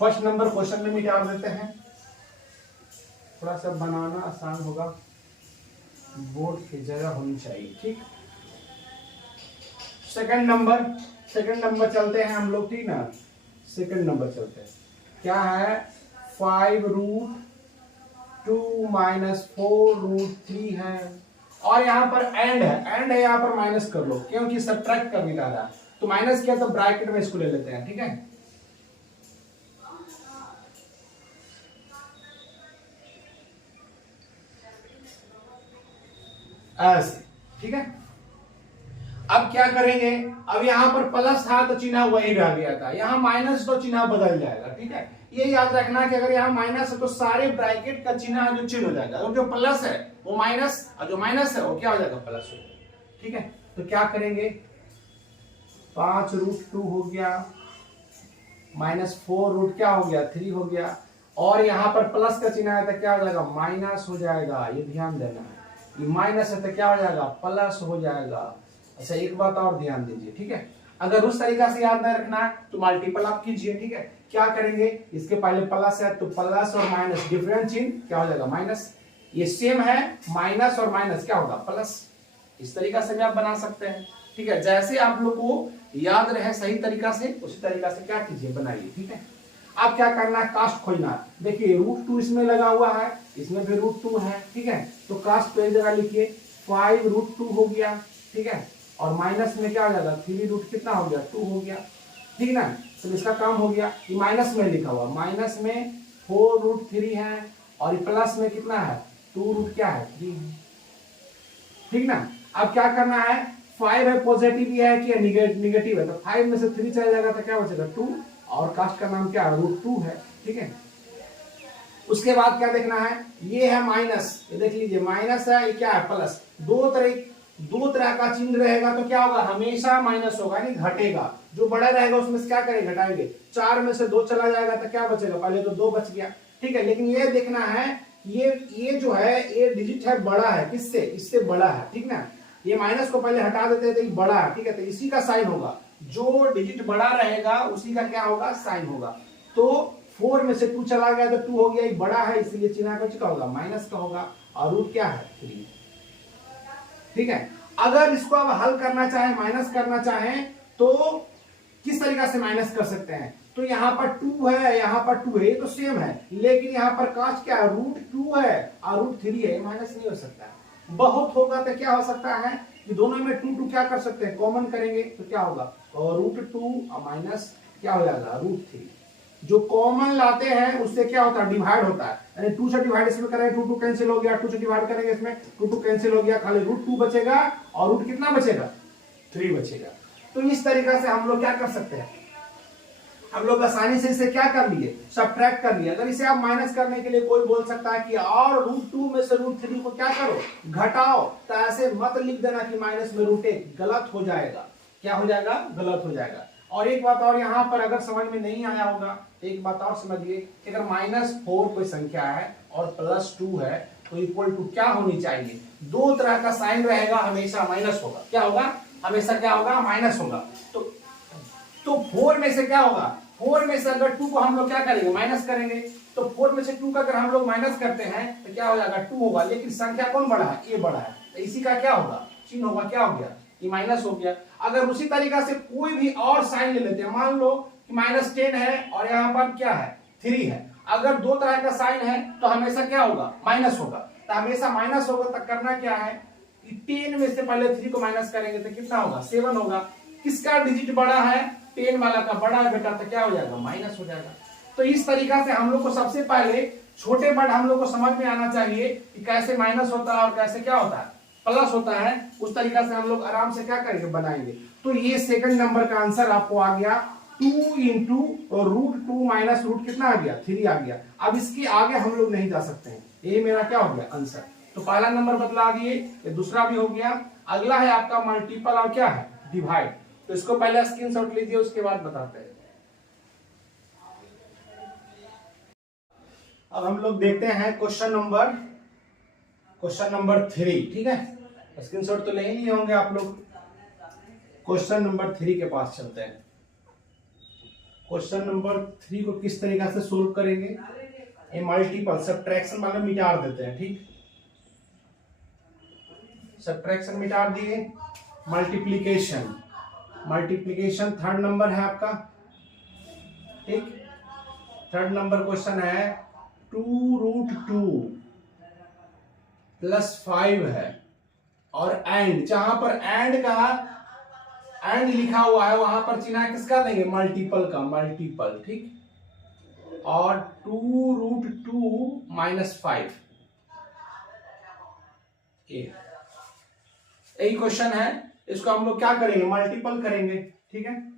फर्स्ट नंबर क्वेश्चन में मिटा देते हैं, थोड़ा सा बनाना आसान होगा, बोर्ड की जगह होनी चाहिए। ठीक, सेकंड नंबर चलते हैं हम लोग, ठीक ना, सेकंड नंबर चलते हैं। क्या है, 5√2 माइनस 4√3 है, और यहां पर एंड है यहां पर माइनस कर लो, क्योंकि सब्ट्रैक्ट करने का रहा, तो माइनस किया तो ब्रैकेट में इसको ले लेते हैं। ठीक है, ऐसे। ठीक है, अब क्या करेंगे, अब यहां पर प्लस था तो चिन्ह वही रह गया था, यहां माइनस तो चिन्ह बदल जाएगा। ठीक है, ये याद रखना कि अगर यहां माइनस है तो सारे ब्रैकेट का चिन्ह जो चेंज हो जाएगा, और जो प्लस है वो माइनस, और जो माइनस है वो क्या हो जाएगा, प्लस हो जाएगा। ठीक है, तो क्या करेंगे, 5√2 हो गया, माइनस 4 क्या हो गया, 3 हो गया, और यहां पर प्लस का चिन्ह है तो क्या हो जाएगा, माइनस हो जाएगा। ये ध्यान देना है, ये माइनस है तो क्या हो जाएगा, प्लस हो जाएगा। अच्छा, एक बात और ध्यान दीजिए। ठीक है, अगर उस तरीका से याद नहीं रखना है तो मल्टीपल आप कीजिए। ठीक है, क्या करेंगे, इसके पहले प्लस है तो प्लस और माइनस डिफरेंट चिन्ह क्या हो जाएगा, माइनस। ये सेम है, माइनस और माइनस क्या होगा, प्लस। इस तरीका से भी आप बना सकते हैं। ठीक है, जैसे आप लोग को याद रहे सही तरीका से, उसी तरीका से क्या कीजिए, बनाइए। ठीक है, अब क्या करना है, कास्ट खोजना। देखिए √2 इसमें लगा हुआ है, इसमें भी √2 है। ठीक है, तो कास्ट पे जगह लिखिए, 5√2 हो गया। ठीक है, और माइनस में क्या हो जाएगा, 3 कितना हो गया, 2 हो गया। ठीक ना, तो इसका काम हो गया। ये माइनस में लिखा हुआ, माइनस में 4√3 है, और प्लस में कितना है, 2 क्या है, 3। ठीक ना, अब क्या करना है, 5 है, पॉजिटिव है कि निगेटिव है, तो 5 में से 3 चला जाएगा तो क्या बचेगा, 2, और कास्ट का नाम क्या है, √2 है। ठीक है, उसके बाद क्या देखना है, ये है माइनस, ये देख लीजिए माइनस है, ये क्या है, प्लस। दो तरह का चिन्ह रहेगा तो क्या होगा, हमेशा माइनस होगा, यानी घटेगा। जो बड़ा रहेगा उसमें से क्या करेंगे, घटाएंगे। 4 में से 2 चला जाएगा तो क्या बचेगा, पहले तो 2 बच गया। ठीक है, लेकिन ये देखना है, ये जो है, ये डिजिट है बड़ा है, किससे, इससे बड़ा है। ठीक ना, ये माइनस को पहले हटा देते हैं तो ये बड़ा है। ठीक है, तो इसी का साइन होगा, जो डिजिट बड़ा रहेगा उसी का क्या होगा, साइन होगा। तो 4 में से 2 चला गया तो 2 हो गया, ये बड़ा है इसलिए चिन्ह का होगा, माइनस का होगा, और रूट क्या है, 3। ठीक है, अगर इसको अब हल करना चाहे, माइनस करना चाहें, तो किस तरीका से माइनस कर सकते हैं, तो यहां पर 2 है, यहां पर 2 है, ये तो सेम है, लेकिन यहां पर कास्ट क्या है, √2 है और √3 है, माइनस नहीं हो सकता है। बहुत होगा तो क्या हो सकता है कि दोनों में 2 क्या कर सकते हैं, कॉमन करेंगे तो क्या होगा, और √2 और माइनस क्या हो जाएगा, √3। जो कॉमन लाते हैं उससे क्या होता है, डिवाइड होता है, यानी 2 से डिवाइड इसमें करेंगे, 2 कैंसिल हो गया, 2 से डिवाइड करेंगे इसमें, 2 कैंसिल हो गया, खाली √2 बचेगा, और रूट कितना बचेगा, 3 बचेगा। तो इस तरीका से हम लोग क्या कर सकते हैं, हम लोग आसानी से इसे क्या कर लिए, सब्ट्रैक्ट कर लिए। अगर इसे आप माइनस करने के लिए कोई बोल सकता है कि और √2 में से √3 को क्या करो, घटाओ, तो ऐसे मत लिख देना कि माइनस में √1, गलत हो जाएगा। क्या हो जाएगा, गलत हो जाएगा। और एक बात और यहां पर अगर समझ में नहीं आया होगा, एक बात और समझिए कि अगर -4 कोई संख्या है और +2 है तो इक्वल टू क्या होनी चाहिए, दो तरह का साइन रहेगा, हमेशा माइनस होगा। क्या होगा, हमेशा क्या होगा, माइनस होगा। तो 4 में से क्या होगा, 4 में से अगर 2 को हम लोग क्या करेंगे, माइनस करेंगे, तो 4 में से 2 का अगर हम लोग माइनस करते हैं तो क्या हो जाएगा, 2 होगा, लेकिन संख्या कौन बड़ा है, ये बड़ा है, तो इसी का क्या होगा, चिन्ह होगा, क्या हो गया, ये माइनस हो गया। अगर उसी तरीका से कोई भी और साइन ले लेते हैं, मान लो कि -10 है और यहाँ पर क्या है, 3 है, अगर दो तरह का साइन है तो हमेशा क्या होगा, माइनस होगा। तो हमेशा माइनस होगा, तो करना क्या है, 10 में से पहले 3 को माइनस करेंगे तो कितना होगा, 7 होगा। किसका डिजिट बड़ा है, 10 वाला का बड़ा है बेटा, तो क्या हो जाएगा, माइनस हो जाएगा। तो इस तरीका से हम लोग को सबसे पहले छोटे वर्ड हम लोग को समझ में आना चाहिए कि कैसे माइनस होता है और कैसे क्या होता है, प्लस होता है। उस तरीका से हम लोग आराम से क्या करेंगे, बनाएंगे। तो ये सेकंड नंबर का आंसर आपको आ गया 2 इंटू √2 माइनस रूट कितना आ गया, 3 आ गया। अब इसके आगे हम लोग नहीं जा सकते हैं, ये मेरा क्या हो गया आंसर। तो पहला नंबर बदला दिए, ये दूसरा भी हो गया। अगला है आपका मल्टीपल और क्या है, डिवाइड। तो इसको पहले स्क्रीनशॉट लीजिए, उसके बाद बताते हैं। अब हम लोग देखते हैं क्वेश्चन नंबर 3, ठीक है। स्क्रीनशॉट तो ले ही लिए होंगे आप लोग। क्वेश्चन नंबर 3 के पास चलते हैं। क्वेश्चन नंबर 3 को किस तरीका से सोल्व करेंगे, ये मल्टीपल सब्ट्रैक्शन वाला मिटा देते हैं, ठीक। सब्ट्रैक्शन मिटा दिए, मल्टीप्लीकेशन थर्ड नंबर है आपका, ठीक। थर्ड नंबर क्वेश्चन है 2√2 + 5 है, और एंड, जहां पर एंड लिखा हुआ है वहां पर चिन्ह किसका देंगे, मल्टीपल का, मल्टीपल, ठीक। और 2√2 - 5 यही क्वेश्चन है। इसको हम लोग क्या करेंगे, मल्टीपल करेंगे, ठीक है।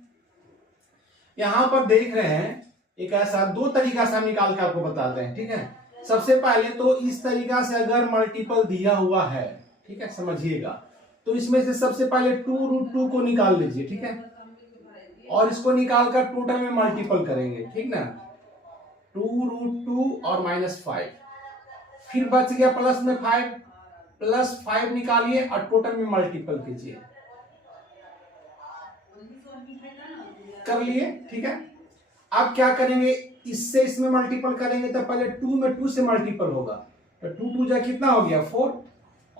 यहां पर देख रहे हैं एक ऐसा, दो तरीका से हम निकाल के आपको बताते हैं, ठीक है। सबसे पहले तो इस तरीका से अगर मल्टीपल दिया हुआ है, ठीक है, समझिएगा, तो इसमें से सबसे पहले 2√2 को निकाल लीजिए, ठीक है, और इसको निकाल कर टोटल में मल्टीपल करेंगे, ठीक ना। 2√2 और -5, फिर बच गया प्लस में 5, +5 निकालिए और टोटल में मल्टीपल कीजिए, कर लिए, ठीक है। अब क्या करेंगे, इससे इसमें मल्टीपल करेंगे तो पहले 2 में 2 से मल्टीपल होगा, तो 2 2 जा कितना हो गया 4,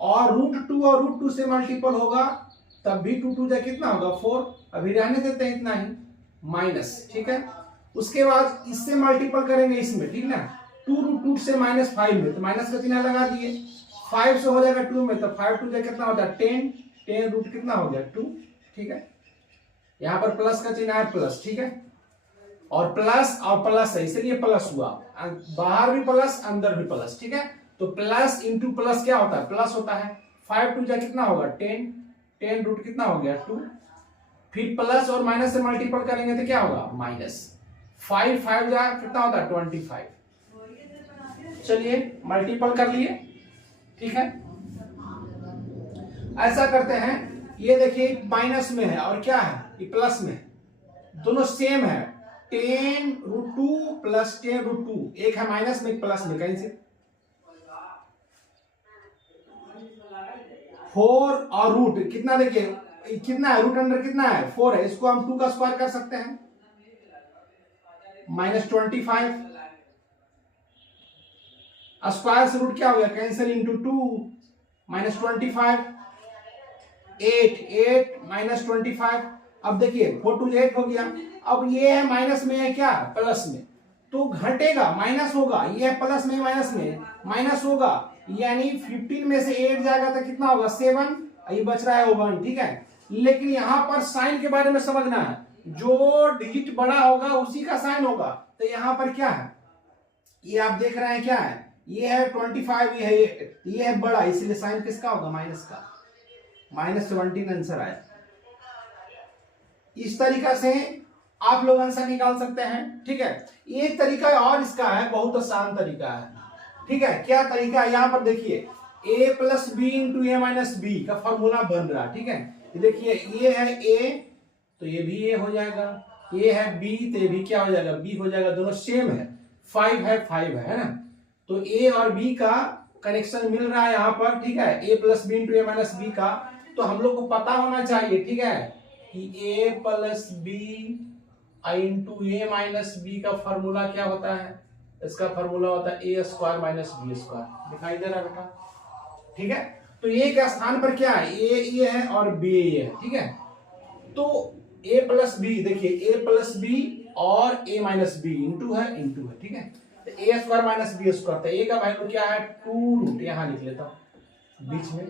और √2 और √2 से मल्टीपल होगा तब भी 2 2 जा कितना होगा 4, अभी रहने देते हैं इतना ही, माइनस, ठीक है। उसके बाद इससे मल्टीपल करेंगे इसमें, ठीक ना, 2√2 से -5 में, तो माइनस का चिन्ह लगा दिए, 5 से हो जाएगा 2 में, तो 5 2 जा कितना हो जाएगा 10, 10 रूट कितना हो गया 2, ठीक है। यहां पर प्लस का चिन्ह है, प्लस, ठीक है, और प्लस और प्लस है इसलिए प्लस हुआ, बाहर भी प्लस अंदर भी प्लस, ठीक है। तो प्लस इंटू प्लस क्या होता है, प्लस होता है। 5 2 जा कितना होगा 10, 10 रूट कितना हो गया 2, फिर प्लस और माइनस से मल्टीपल करेंगे तो क्या होगा माइनस, 5 5 जा कितना होता है 25। चलिए मल्टीपल कर लिए, ठीक है। ऐसा करते हैं, ये देखिए माइनस में है और क्या है, ये प्लस में, दोनों सेम है, 10√2 + 10√2, एक है माइनस में एक प्लस में, कहीं से 4 और रूट कितना, देखिए कितना है, रूट अंडर कितना है 4 है, इसको हम 2 का स्क्वायर कर सकते हैं, -25, स्क्वायर से रूट क्या हो गया कैंसिल, इंटू 2 -25, 8 -25। अब देखिए 4 2 8 हो गया। अब ये है माइनस में है क्या, प्लस में, तो घटेगा, माइनस होगा, ये है प्लस में माइनस में माइनस होगा, यानी 15 में से 8 जाएगा तो कितना होगा 7, ये बच रहा है 1, ठीक है। लेकिन यहां पर साइन के बारे में समझना है, जो डिजिट बड़ा होगा उसी का साइन होगा। तो यहां पर क्या है, ये आप देख रहे हैं क्या है, ये है 25, ये है बड़ा, इसीलिए साइन किसका होगा, माइनस का, -17 आंसर आया। इस तरीका से आप लोग आंसर निकाल सकते हैं, ठीक है। एक तरीका और इसका है, बहुत आसान तरीका है, ठीक है। क्या तरीका है, यहां पर देखिए a + b × a - b का फॉर्मूला बन रहा है, ठीक है। देखिए ये है a, तो ये भी a हो जाएगा, ये है b, तो ये भी क्या हो जाएगा b हो जाएगा, दोनों सेम है, 5 है ना। तो a और b का कनेक्शन मिल रहा है यहाँ पर, ठीक है, a + b × a - b का। तो हम लोग को पता होना चाहिए, ठीक है, कि a + b × a - b का फॉर्मूला क्या होता है, इसका फॉर्मूला होता है a² - b²। दिखाई दे रहा है बेटा, ठीक है। तो a के स्थान पर क्या है, a ये है और b ये है, ठीक है। तो a + b, देखिए a + b और a - b इंटू है, ठीक है। तो a² - b², तो a का वैल्यू क्या है 2√, यहां लिख लेता हूं बीच में,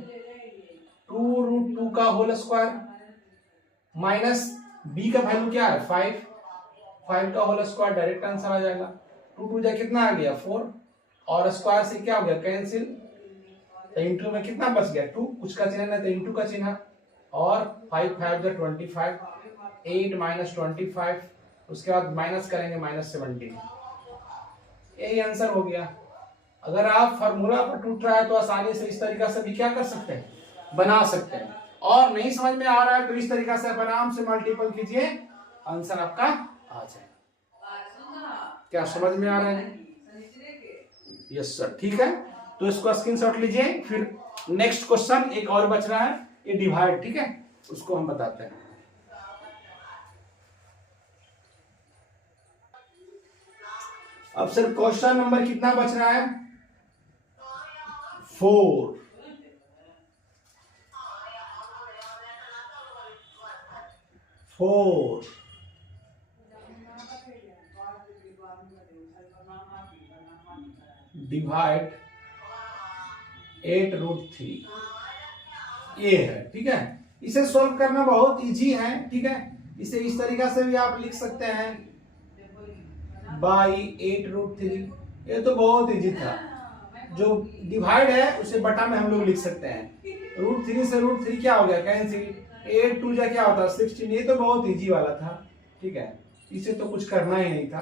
2√2 का होल स्क्वायर माइनस बी का वैल्यू क्या है 5, 5 का होल स्क्वायर डायरेक्ट आंसर आ जाएगा। 2 2 जा कितना आ गया 4, और स्क्वायर से क्या हो गया कैंसिल, तो इंटू में कितना बच गया 2, कुछ का चिन्ह नहीं तो इंटू का चिन्ह, और 5 5 जा 25, 8 माइनस 25, उसके बाद माइनस करेंगे माइनस 17, यही आंसर हो गया। अगर आप फार्मूला पर टूट रहा है तो आसानी से इस तरीका से भी क्या कर सकते हैं, बना सकते हैं, और नहीं समझ में आ रहा है तो इस तरीका से आराम से मल्टीपल कीजिए, आंसर आपका आ जाएगा। क्या समझ में आ रहा है? यस सर, ठीक है। तो इसको स्क्रीनशॉट लीजिए। फिर नेक्स्ट क्वेश्चन एक और बच रहा है, ये डिवाइड, ठीक है, उसको हम बताते हैं। अब सर क्वेश्चन नंबर कितना बच रहा है 4। डिवाइड 8√3 ये है, ठीक है। इसे सॉल्व करना बहुत इजी है, ठीक है। इसे इस तरीका से भी आप लिख सकते हैं बाई 8√3, ये तो बहुत इजी था। जो डिवाइड है उसे बटा में हम लोग लिख सकते हैं। √3 से √3 क्या हो गया कैंसिल, 8 2 जा क्या होता है 16, ये तो बहुत इजी वाला था, ठीक है, इसे तो कुछ करना ही नहीं था।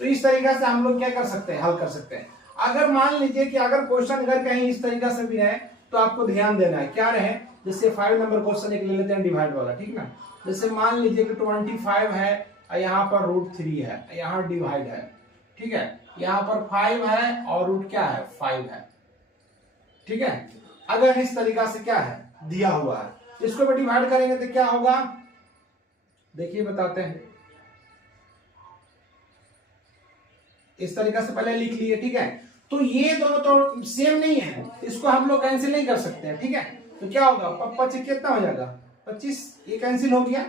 तो इस तरीका से हम लोग क्या कर सकते हैं, हल कर सकते हैं। अगर मान लीजिए कि अगर क्वेश्चन अगर कहीं इस तरीका से भी है तो आपको ध्यान देना है, क्या रहे, जैसे 5 नंबर क्वेश्चन एक ले लेते हैं डिवाइड वाला, ठीक ना। जैसे मान लीजिए कि 25 है, यहाँ पर √3 है, यहाँ डिवाइड है, ठीक है, यहाँ पर 5 है और रूट क्या है 5 है, ठीक है। अगर इस तरीका से क्या है दिया हुआ है, इसको भी डिवाइड करेंगे तो क्या होगा, देखिए बताते हैं। इस तरीका से पहले लिख लिए, ठीक है। तो ये दोनों तो सेम नहीं है, इसको हम लोग कैंसिल नहीं कर सकते हैं, ठीक है। तो क्या होगा 25 कितना हो जाएगा 25, ये कैंसिल हो गया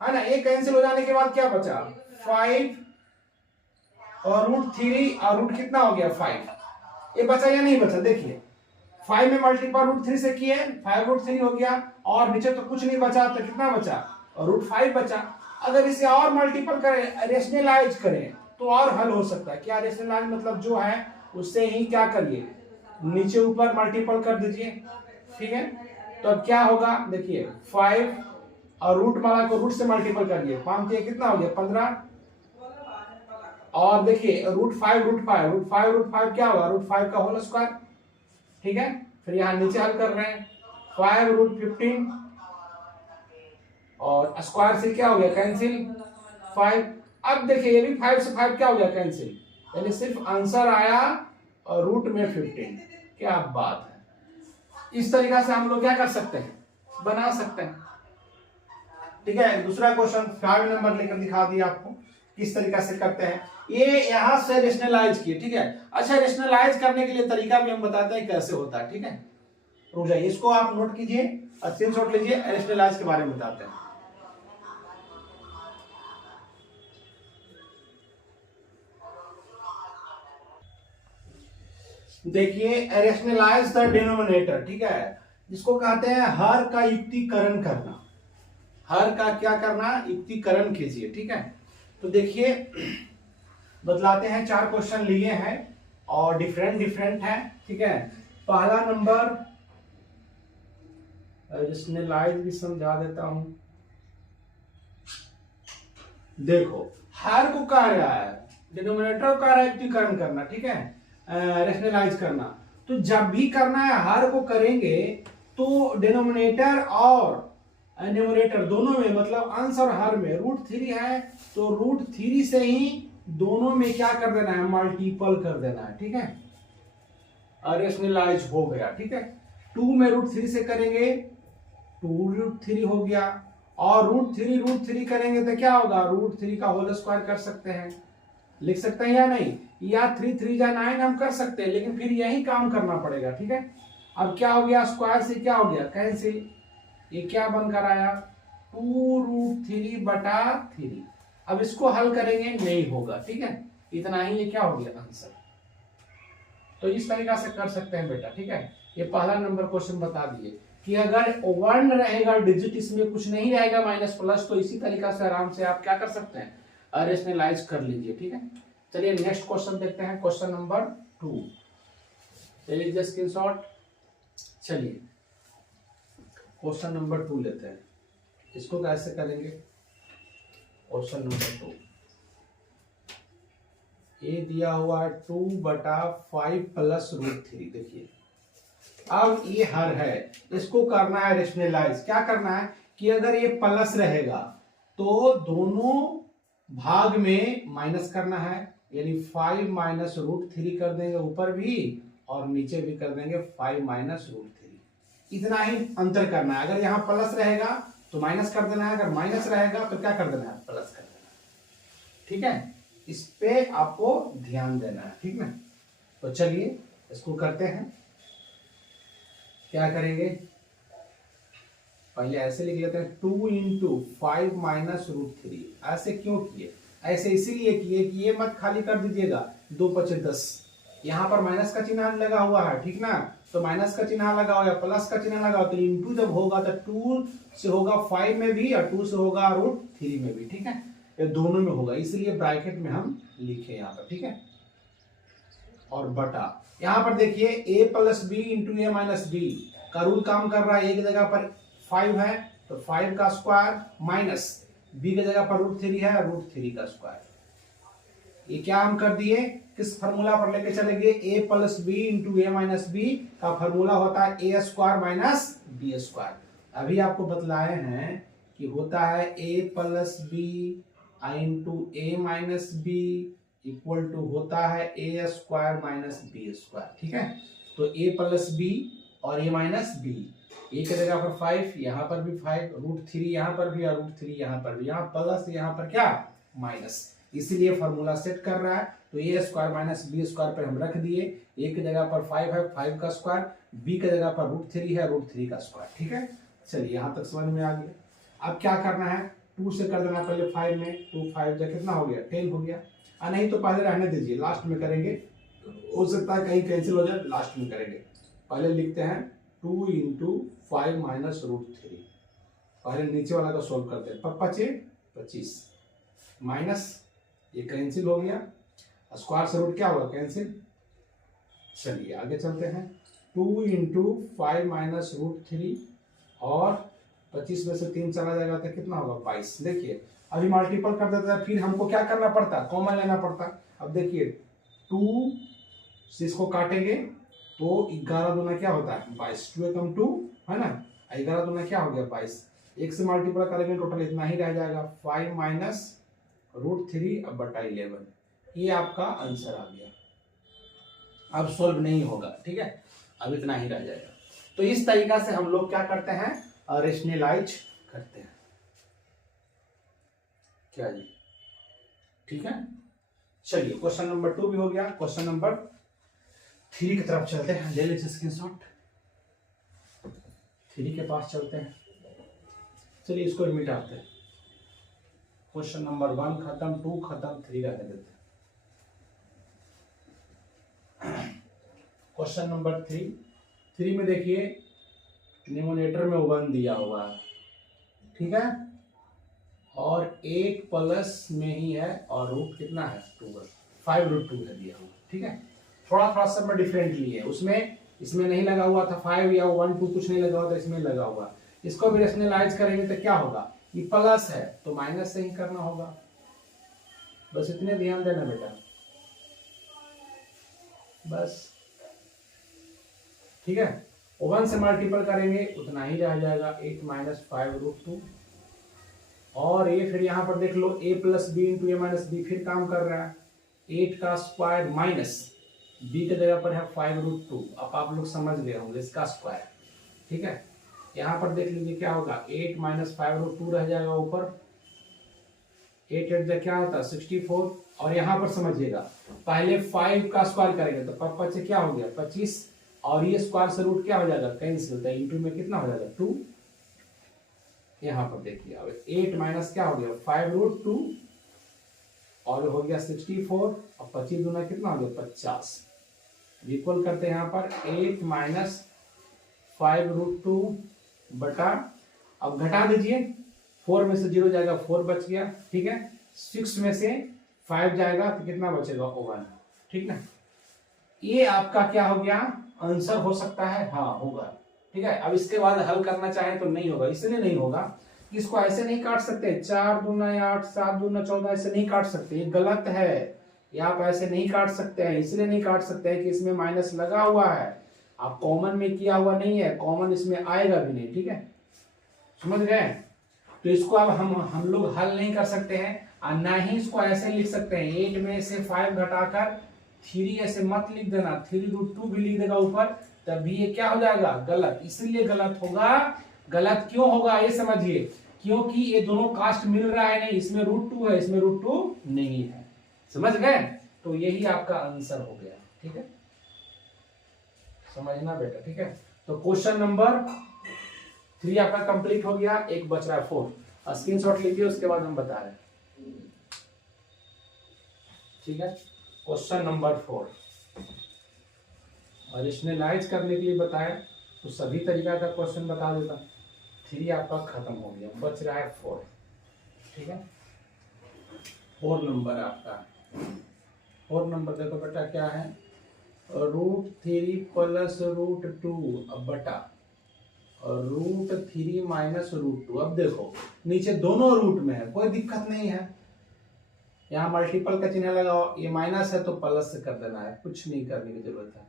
है ना। ये कैंसिल हो जाने के बाद क्या बचा 5 और √3 और रूट कितना हो गया 5, ये बचा या नहीं बचा, देखिए 5 में मल्टीपल √3 से किए 5√3 हो गया, और नीचे तो कुछ नहीं बचा, तो कितना बचा √5 बचा। अगर इसे और मल्टीपल करें, रेशनलाइज करें तो और हल हो सकता है। क्या रेशनलाइज मतलब जो है उससे ही क्या करिए, नीचे ऊपर मल्टीपल कर दीजिए, ठीक है। तो अब क्या होगा, देखिए 5 और रूट वाला को रूट से मल्टीपल करिए, 5 कितना हो गया 15, और देखिए √5 क्या होगा √5 का होल स्क्वायर, ठीक है। फिर यहाँ नीचे हल कर रहे हैं 5√15, और स्क्वायर से क्या हो गया कैंसिल 5। अब देखिए ये भी 5 से 5 क्या हो गया कैंसिल, यानी सिर्फ आंसर आया और रूट में 15, क्या बात है। इस तरीका से हम लोग क्या कर सकते हैं, बना सकते हैं, ठीक है। दूसरा क्वेश्चन 5 नंबर लेकर दिखा दिया आपको किस तरीका से करते हैं। ये यहां से रेशनलाइज किए, ठीक है। अच्छा, रेशनलाइज करने के लिए तरीका भी हम बताते हैं कैसे होता है, ठीक है। रुक जाइए, इसको आप नोट कीजिए, स्क्रीनशॉट लीजिए, रेशनलाइज के बारे में बताते हैं। देखिए रेशनलाइज द डिनोमिनेटर, ठीक है, जिसको कहते हैं हर का युक्तिकरण करना। हर का क्या करना, युक्तिकरण कीजिए, ठीक है। तो देखिए बतलाते हैं, 4 क्वेश्चन लिए हैं और डिफरेंट है, ठीक है। पहला नंबर रेशनलाइज भी समझा देता हूं। देखो हर को कह रहा है, डिनोमिनेटर को कह रहा है युक्तिकरण करना, ठीक है, रेशनलाइज करना। तो जब भी करना है हर को करेंगे तो डिनोमिनेटर और न्यूमरेटर दोनों में, मतलब अंश और हर में √3 है तो √3 से ही दोनों में क्या कर देना है, मल्टीपल कर देना है, ठीक है। रेशनलाइज हो गया, ठीक है। 2 में √3 से करेंगे 2√3 हो गया, और √3 करेंगे तो क्या होगा √3 का होल स्क्वायर कर सकते हैं, लिख सकते हैं या नहीं, या 3 3 जा 9 हम कर सकते हैं, लेकिन फिर यही काम करना पड़ेगा, ठीक है। अब क्या हो गया, स्क्वायर से क्या हो गया कैंसिल, ये क्या बनकर आया 2√3/3। अब इसको हल करेंगे नहीं होगा, ठीक है, इतना ही, ये क्या हो गया आंसर। तो इस तरीका से कर सकते हैं बेटा, ठीक है। ये पहला नंबर क्वेश्चन बता दिए कि अगर 1 रहेगा डिजिट, इसमें कुछ नहीं रहेगा माइनस प्लस, तो इसी तरीका से आराम से आप क्या कर सकते हैं, रेशनलाइज कर लीजिए। ठीक है, चलिए नेक्स्ट क्वेश्चन देखते हैं, क्वेश्चन नंबर 2। चलिए स्क्रीनशॉट। चलिए क्वेश्चन नंबर 2 लेते हैं, इसको कैसे करेंगे। क्वेश्चन नंबर 2 ये दिया हुआ है 2/5 प्लस √3। देखिए अब ये हर है, इसको करना है रेशनलाइज। क्या करना है कि अगर ये प्लस रहेगा तो दोनों भाग में माइनस करना है, यानी 5 माइनस √3 कर देंगे ऊपर भी और नीचे भी कर देंगे 5 माइनस √3। इतना ही अंतर करना है। अगर यहाँ प्लस रहेगा तो माइनस कर देना है, अगर माइनस रहेगा तो क्या कर देना है, प्लस कर देना है। ठीक है, इस पे आपको ध्यान देना है। ठीक ना, तो चलिए इसको करते हैं। क्या करेंगे, पहले ऐसे लिख लेते हैं 2 इंटू 5 माइनस √3। ऐसे क्यों किए, ऐसे इसीलिए किए कि ये मत खाली कर दीजिएगा 2 × 5 = 10, यहाँ पर माइनस का चिन्ह लगा हुआ है। ठीक ना, तो माइनस का चिन्ह लगा या प्लस का चिन्ह लगा, तो इंटू जब होगा तो 2 से होगा 5 में भी और 2 से होगा √3 में भी। ठीक है, ये दोनों में होगा, इसलिए ब्रैकेट में हम लिखे यहाँ पर। ठीक है, और बटा यहाँ पर देखिए a + b × a - b का रूल काम कर रहा है। एक जगह पर 5 है तो 5 का स्क्वायर माइनस b की जगह पर √3 है, √3 का स्क्वायर। ये क्या हम कर दिए, किस फार्मूला पर लेके चलेंगे, a + b × a - b का फार्मूला होता है a² - b²। अभी आपको बतलाए हैं कि होता है a + b × a - b equal to होता है a² - b²। ठीक है, तो a + b और a - b, a की जगह पर 5, यहाँ पर भी 5, √3 यहाँ पर भी और √3 यहाँ पर भी, यहाँ प्लस यहाँ पर क्या माइनस, इसीलिए फॉर्मूला सेट कर रहा है। तो a² - b² पर हम रख दिए, a की जगह पर 5 है, 5 का स्क्वायर, b की जगह पर √3 है, √3 का स्क्वायर। ठीक है, चलिए यहाँ तक समझ में आ गया। अब क्या करना है, 2 से कर देना पहले 5 में, 2 5 कितना हो गया, 10 हो गया। नहीं तो पहले रहने दीजिए, लास्ट में करेंगे, हो सकता है कहीं कैंसिल हो जाए, लास्ट में करेंगे। पहले लिखते हैं 2 × 5 माइनस √3। पहले नीचे वाला को सोल्व करते हैं, 5 × 25 माइनस ये कैंसिल हो गया, स्क्वायर से रूट क्या होगा, कैंसिल। चलिए आगे चलते हैं, 2 × 5 माइनस √3 और 25 में से 3 चला जाएगा तो कितना होगा, 22। देखिए अभी मल्टीपल कर देता है, फिर हमको क्या करना पड़ता, कॉमन लेना पड़ता। अब देखिए 2 से इसको काटेंगे तो 11 दूना क्या होता है, 22, 2 × 2 है ना, 11 दूना क्या हो गया, 22। 1 से मल्टीपल करेंगे टोटल इतना ही रह जाएगा, 5 माइनस √3 अब बटा 11। ये आपका आंसर आ गया। अब सोल्व नहीं होगा, ठीक है, अब इतना ही रह जाएगा। तो इस तरीका से हम लोग क्या करते हैं, रेशनलाइज करते हैं। क्या जी, ठीक है। चलिए क्वेश्चन नंबर 2 भी हो गया, क्वेश्चन नंबर 3 की तरफ चलते हैं। ले लीजिए स्क्रीनशॉट, 3 के पास चलते हैं। चलिए इसको मिटाते हैं, क्वेश्चन नंबर 1 खत्म, 2 खत्म, 3 रहने देते हैं। क्वेश्चन नंबर 3 में देखिए न्यूमरेटर में 1 दिया हुआ है, ठीक है, और 8 प्लस में ही है और रूट कितना है, 2 है, 5√2 है दिया हुआ, ठीक है। थोड़ा सा मैं डिफरेंट लिए, उसमें इसमें नहीं लगा हुआ था 5 या 1 2 कुछ नहीं लगा हुआ था, इसमें लगा हुआ। इसको भी रेशनलाइज करेंगे तो क्या होगा, ये प्लस है तो माइनस से ही करना होगा, बस इतने ध्यान देना बेटा, बस, ठीक है। 1 से मल्टीपल करेंगे उतना ही रह जाएगा, 8 माइनस 5√2। और ये फिर यहाँ पर देख लो a + b × a - b फिर काम कर रहा है, 8 का स्क्वायर माइनस b की जगह पर है 5√2। अब आप लोग समझ गए होंगे इसका स्क्वायर, ठीक है। यहाँ पर देख लीजिए क्या होगा, 8 माइनस 5√2 रह जाएगा ऊपर, 8 8 क्या होता है 64। और यहाँ पर समझिएगा पहले 5 का स्क्वायर करेंगे तो 5 से क्या हो गया 25, और ये स्क्वायर से रूट क्या हो जाएगा, कैंसिल होता है, इंटू में कितना हो जाएगा 2। यहाँ पर देखिए अब 8 माइनस क्या हो गया 5√2 और हो गया 64, और 25 दूना कितना हो गया 50। इक्वल करते हैं यहाँ पर 8 माइनस 5√2 बटा, अब घटा दीजिए, 4 में से 0 जाएगा 4 बच गया, ठीक है, 6 में से 5 जाएगा तो कितना बचेगा 1, ठीक ना। ये आपका क्या हो गया, आंसर हो सकता है, हाँ होगा, ठीक है। अब इसके बाद हल करना चाहे तो नहीं होगा, इसलिए नहीं होगा, इसको ऐसे नहीं काट सकते, 4 दूना 8, 7 दूना 14, ऐसे नहीं काट सकते, ये गलत है, ये आप ऐसे नहीं काट सकते हैं, इसलिए नहीं काट सकते हैं कि इसमें माइनस लगा हुआ है, आप कॉमन में किया हुआ नहीं है, कॉमन इसमें आएगा भी नहीं, ठीक है, समझ गए। तो इसको अब हम लोग हल नहीं कर सकते हैं, और ना ही इसको ऐसे लिख सकते हैं, 8 में से 5 घटाकर 3 ऐसे मत लिख देना, 3√2 भी लिख देगा ऊपर, तब भी ये क्या हो जाएगा, गलत। इसलिए गलत होगा, गलत क्यों होगा ये समझिए, क्योंकि ये दोनों कास्ट मिल रहा है नहीं, इसमें √2 है, इसमें √2 नहीं है, समझ गए। तो यही आपका आंसर हो गया, ठीक है, समझना बेटा, ठीक है। तो क्वेश्चन नंबर 3 आपका कंप्लीट हो गया, एक बच रहा है 4, स्क्रीनशॉट लीजिए, उसके बाद हम बता रहे हैं, ठीक है। क्वेश्चन नंबर 4, और रेशनलाइज करने के लिए बताया तो सभी तरीका का क्वेश्चन बता देता, 3 आपका खत्म हो गया, बच रहा है 4, ठीक है। 4 नंबर आपका, 4 नंबर देखो बेटा क्या है, √3 प्लस √2 अब बटा √3 माइनस √2। अब देखो नीचे दोनों रूट में है, कोई दिक्कत नहीं है, यहाँ मल्टीपल का चिन्ह लगाओ, ये माइनस है तो प्लस से कर देना है, कुछ नहीं करने की जरूरत है,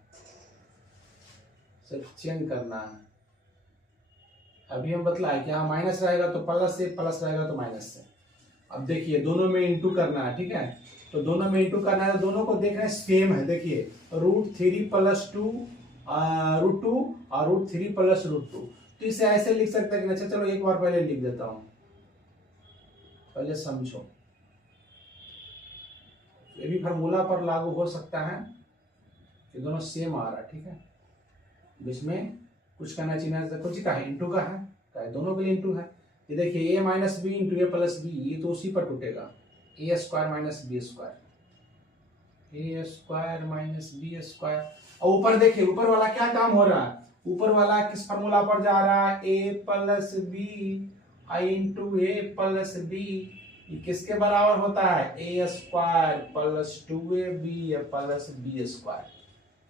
सिर्फ चेंज करना है। अभी हम बतलाए कि यहाँ माइनस रहेगा तो प्लस से, प्लस रहेगा तो माइनस से। अब देखिए दोनों में इंटू करना है, ठीक है, तो दोनों में इंटू करना है, तो दोनों को देख रहे हैं सेम है, देखिए √3 प्लस 2 √2 और √3 प्लस √2, तो इसे ऐसे लिख सकते हैं कि अच्छा चलो एक बार पहले लिख देता हूं, पहले समझो, ये भी फार्मूला पर लागू हो सकता है कि दोनों सेम आ रहा है, ठीक है, इसमें कुछ करना चाहिए, कुछ का है इंटू का है, दोनों के लिए इंटू है। ये देखिए a minus B into A plus B, ये तो उसी पर टूटेगा, A square minus B square, A square minus B square. और ऊपर देखिए ऊपर वाला क्या काम हो रहा है, ऊपर वाला किस फार्मूला पर जा रहा है, a प्लस बी आई इंटू ए प्लस बी, ये किसके बराबर होता है, A square plus 2ab plus B square,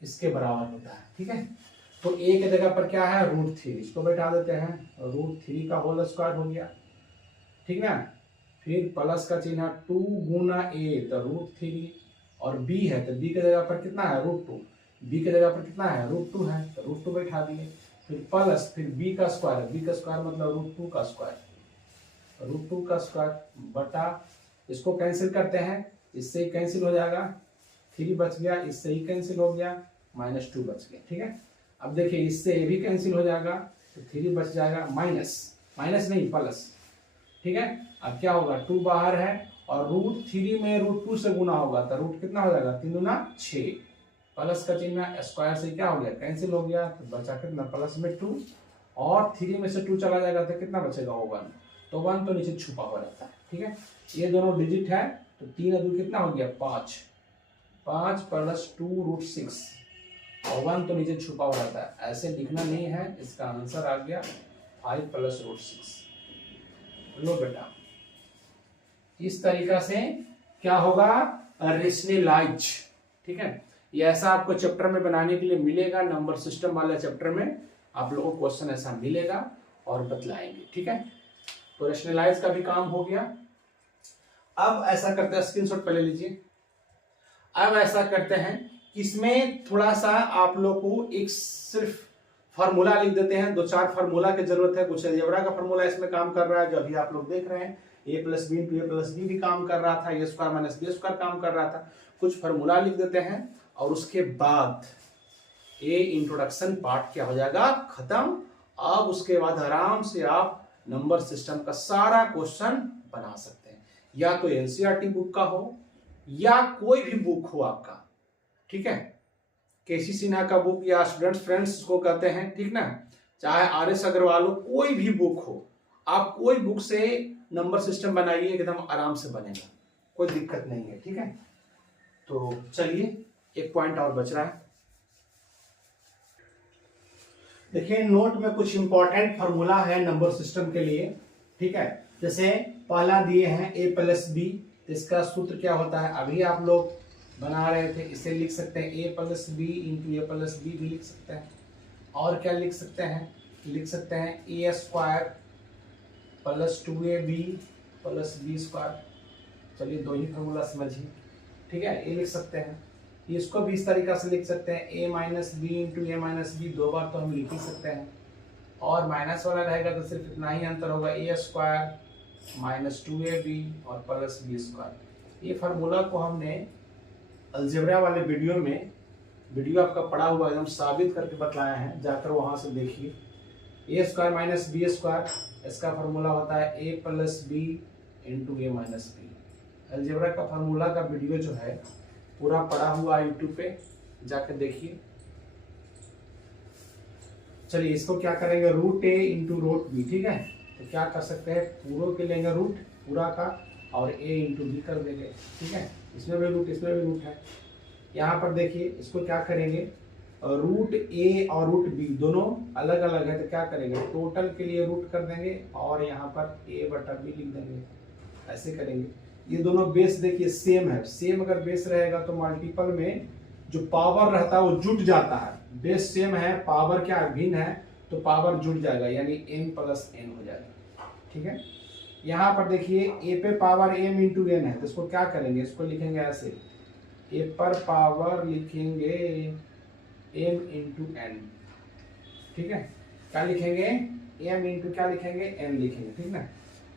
इसके बराबर होता है, ठीक है। तो ए की जगह पर क्या है, √3, इसको बैठा देते हैं, √3 का होल स्क्वायर हो गया, ठीक ना। फिर प्लस का चिन्ह 2 गुना ए तो √3, और बी है तो बी की जगह पर कितना है, √2, बी की जगह पर कितना है, √2 है तो √2 बैठा दिए, फिर प्लस, फिर बी का स्क्वायर, बी का स्क्वायर मतलब √2 का स्क्वायर, √2 का स्क्वायर बटा, इसको कैंसिल करते हैं, इससे ही कैंसिल हो जाएगा, 3 बच गया, इससे ही कैंसिल हो गया, -2 बच गया, ठीक है। अब देखिए इससे ये भी कैंसिल हो जाएगा, तो 3 बच जाएगा, माइनस माइनस नहीं प्लस, ठीक है। अब क्या होगा, 2 बाहर है और √3 में √2 से गुना होगा तो रूट कितना हो जाएगा, 3 दूना 6, प्लस का चिन्ह स्क्वायर से क्या हो गया, कैंसिल हो गया, तो बचा कितना, प्लस में 2, और 3 में से 2 चला जाएगा तो कितना बचेगा, 1, तो 1 तो नीचे छुपा हुआ रहता है, ठीक है। ये दोनों डिजिट है तो 3 और 2 कितना हो गया, 5, 5 प्लस 2 √6, और 1 तो नीचे छुपा हुआ रहता है, ऐसे लिखना नहीं है, इसका आंसर आ गया 5 प्लस √6। लो बेटा, इस तरीका से क्या होगा, रेशनलाइज, ठीक है। ये ऐसा आपको चैप्टर में बनाने के लिए मिलेगा, नंबर सिस्टम वाले चैप्टर में आप लोगों को क्वेश्चन ऐसा मिलेगा और बतलाएंगे, ठीक है। तो रेशनलाइज का भी काम हो गया। अब ऐसा करते हैं, स्क्रीनशॉट पहले लीजिए, अब ऐसा करते हैं, इसमें थोड़ा सा आप लोग को एक सिर्फ फार्मूला लिख देते हैं, 2-4 फार्मूला की जरूरत है, कुछ अलजेब्रा का फार्मूला इसमें काम कर रहा है, जो अभी आप लोग देख रहे हैं, a plus B into A plus B भी काम कर रहा था, A square minus B square काम कर रहा था, कुछ फार्मूला लिख देते हैं, और उसके बाद ये इंट्रोडक्शन पार्ट क्या हो जाएगा, खत्म। अब उसके बाद आराम से आप नंबर सिस्टम का सारा क्वेश्चन बना सकते हैं, या तो एनसीईआरटी बुक का हो या कोई भी बुक हो आपका, ठीक है, केसी सिन्हा का बुक या स्टूडेंट्स फ्रेंड्स को कहते हैं, ठीक ना, चाहे RS अग्रवाल हो, कोई भी बुक हो, आप कोई बुक से नंबर सिस्टम बनाइए, एकदम आराम से बनेगा, कोई दिक्कत नहीं है, ठीक है। तो चलिए एक पॉइंट और बच रहा है, देखिए नोट में कुछ इंपॉर्टेंट फॉर्मूला है नंबर सिस्टम के लिए, ठीक है। जैसे पहला दिए हैं a प्लस बी, इसका सूत्र क्या होता है अभी आप लोग बना रहे थे, इसे लिख सकते हैं a plus B into A plus B भी लिख सकते हैं। और क्या लिख सकते हैं, लिख सकते हैं A square plus 2ab plus B square. चलिए दो ही फॉर्मूला समझिए, ठीक है। ये लिख सकते हैं, इसको भी इस तरीका से लिख सकते हैं a minus B into A minus B, दो बार तो हम लिख ही सकते हैं। और माइनस वाला रहेगा तो सिर्फ इतना ही अंतर होगा, a स्क्वायर माइनस 2ab और प्लस बी स्क्वायर। ये फार्मूला को हमने अलजेब्रा वाले वीडियो में, वीडियो आपका पड़ा हुआ एकदम साबित करके बताया है, जाकर वहां से देखिए। a square minus B square, इसका फार्मूला होता है a plus B into A minus B. Algebra का फार्मूला का वीडियो जो है पूरा पड़ा हुआ यूट्यूब पे, जाकर देखिए। चलिए इसको क्या करेंगे, root a into root B, ठीक है। तो क्या कर सकते हैं, पूरों के लेंगे रूट पूरा का और a इंटू बी कर देंगे, ठीक है। इसमें भी रूट, इसमें भी रूट है। यहाँ पर देखिए इसको क्या करेंगे, रूट a और रूट b दोनों अलग अलग है, तो क्या करेंगे टोटल के लिए रूट कर देंगे और यहाँ पर a बटा b लिख देंगे, ऐसे करेंगे। ये दोनों बेस देखिए सेम है, सेम अगर बेस रहेगा तो मल्टीपल में जो पावर रहता है वो जुट जाता है। बेस सेम है, पावर क्या भिन्न है, तो पावर जुट जाएगा, यानी m प्लस n हो जाएगा, ठीक है। यहाँ पर देखिए a पे पावर m इंटू n है, तो इसको क्या करेंगे, इसको लिखेंगे ऐसे, a पर पावर लिखेंगे m इंटू n, ठीक है। क्या लिखेंगे, m इंटू क्या लिखेंगे, n लिखेंगे, ठीक है।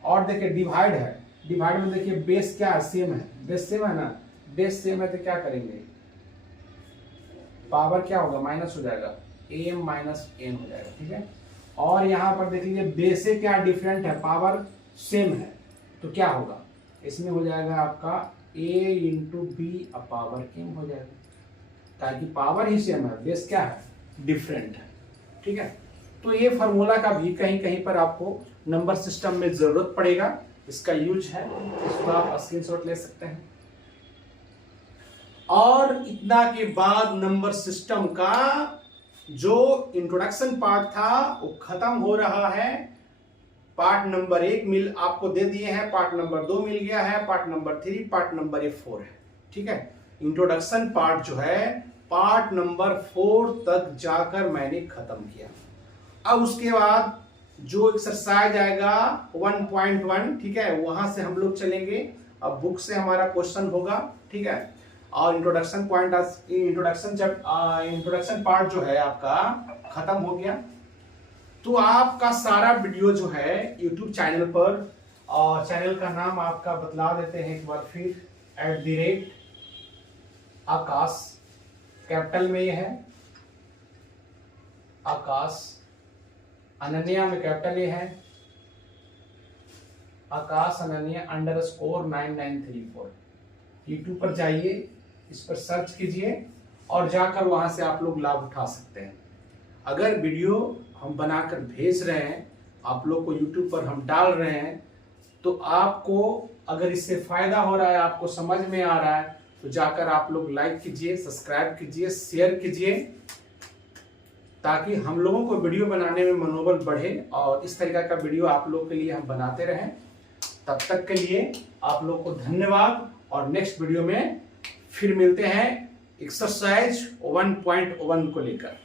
और देखिए डिवाइड है, डिवाइड में देखिए बेस क्या है, सेम है, बेस सेम है ना, बेस सेम है तो क्या करेंगे, पावर क्या होगा माइनस हो जाएगा, am माइनस n हो जाएगा, ठीक है। और यहाँ पर देखिए बेस से क्या डिफरेंट है, पावर सेम है, तो क्या होगा, इसमें हो जाएगा आपका a into B power m हो जाएगा, ताकि पावर ही सेम है, बेस क्या है डिफरेंट है, ठीक है। तो ये फार्मूला का भी कहीं कहीं पर आपको नंबर सिस्टम में जरूरत पड़ेगा, इसका यूज है, इसको आप स्क्रीनशॉट ले सकते हैं। और इतना के बाद नंबर सिस्टम का जो इंट्रोडक्शन पार्ट था वो खत्म हो रहा है। पार्ट नंबर 1 मिल आपको दे दिए हैं, पार्ट नंबर 2 मिल गया है, पार्ट नंबर 3, पार्ट नंबर 4 है, ठीक है। इंट्रोडक्शन पार्ट जो है पार्ट नंबर 4 तक जाकर मैंने खत्म किया। अब उसके बाद जो एक्सरसाइज आएगा 1.1, ठीक है, वहां से हम लोग चलेंगे। अब बुक से हमारा क्वेश्चन होगा, ठीक है। और इंट्रोडक्शन पॉइंट, इंट्रोडक्शन पार्ट जो है आपका खत्म हो गया। तो आपका सारा वीडियो जो है यूट्यूब चैनल पर, और चैनल का नाम आपका बतला देते हैं एक बार फिर, @आकाश, कैपिटल में ये है आकाश, अनन्या में कैपिटल ए है, आकाश अनन्या _9934। यूट्यूब पर जाइए, इस पर सर्च कीजिए और जाकर वहां से आप लोग लाभ उठा सकते हैं। अगर वीडियो हम बनाकर भेज रहे हैं, आप लोग को यूट्यूब पर हम डाल रहे हैं, तो आपको अगर इससे फायदा हो रहा है, आपको समझ में आ रहा है, तो जाकर आप लोग लाइक कीजिए, सब्सक्राइब कीजिए, शेयर कीजिए, ताकि हम लोगों को वीडियो बनाने में मनोबल बढ़े और इस तरीका का वीडियो आप लोग के लिए हम बनाते रहें। तब तक के लिए आप लोग को धन्यवाद, और नेक्स्ट वीडियो में फिर मिलते हैं एक्सरसाइज 1.1 को लेकर।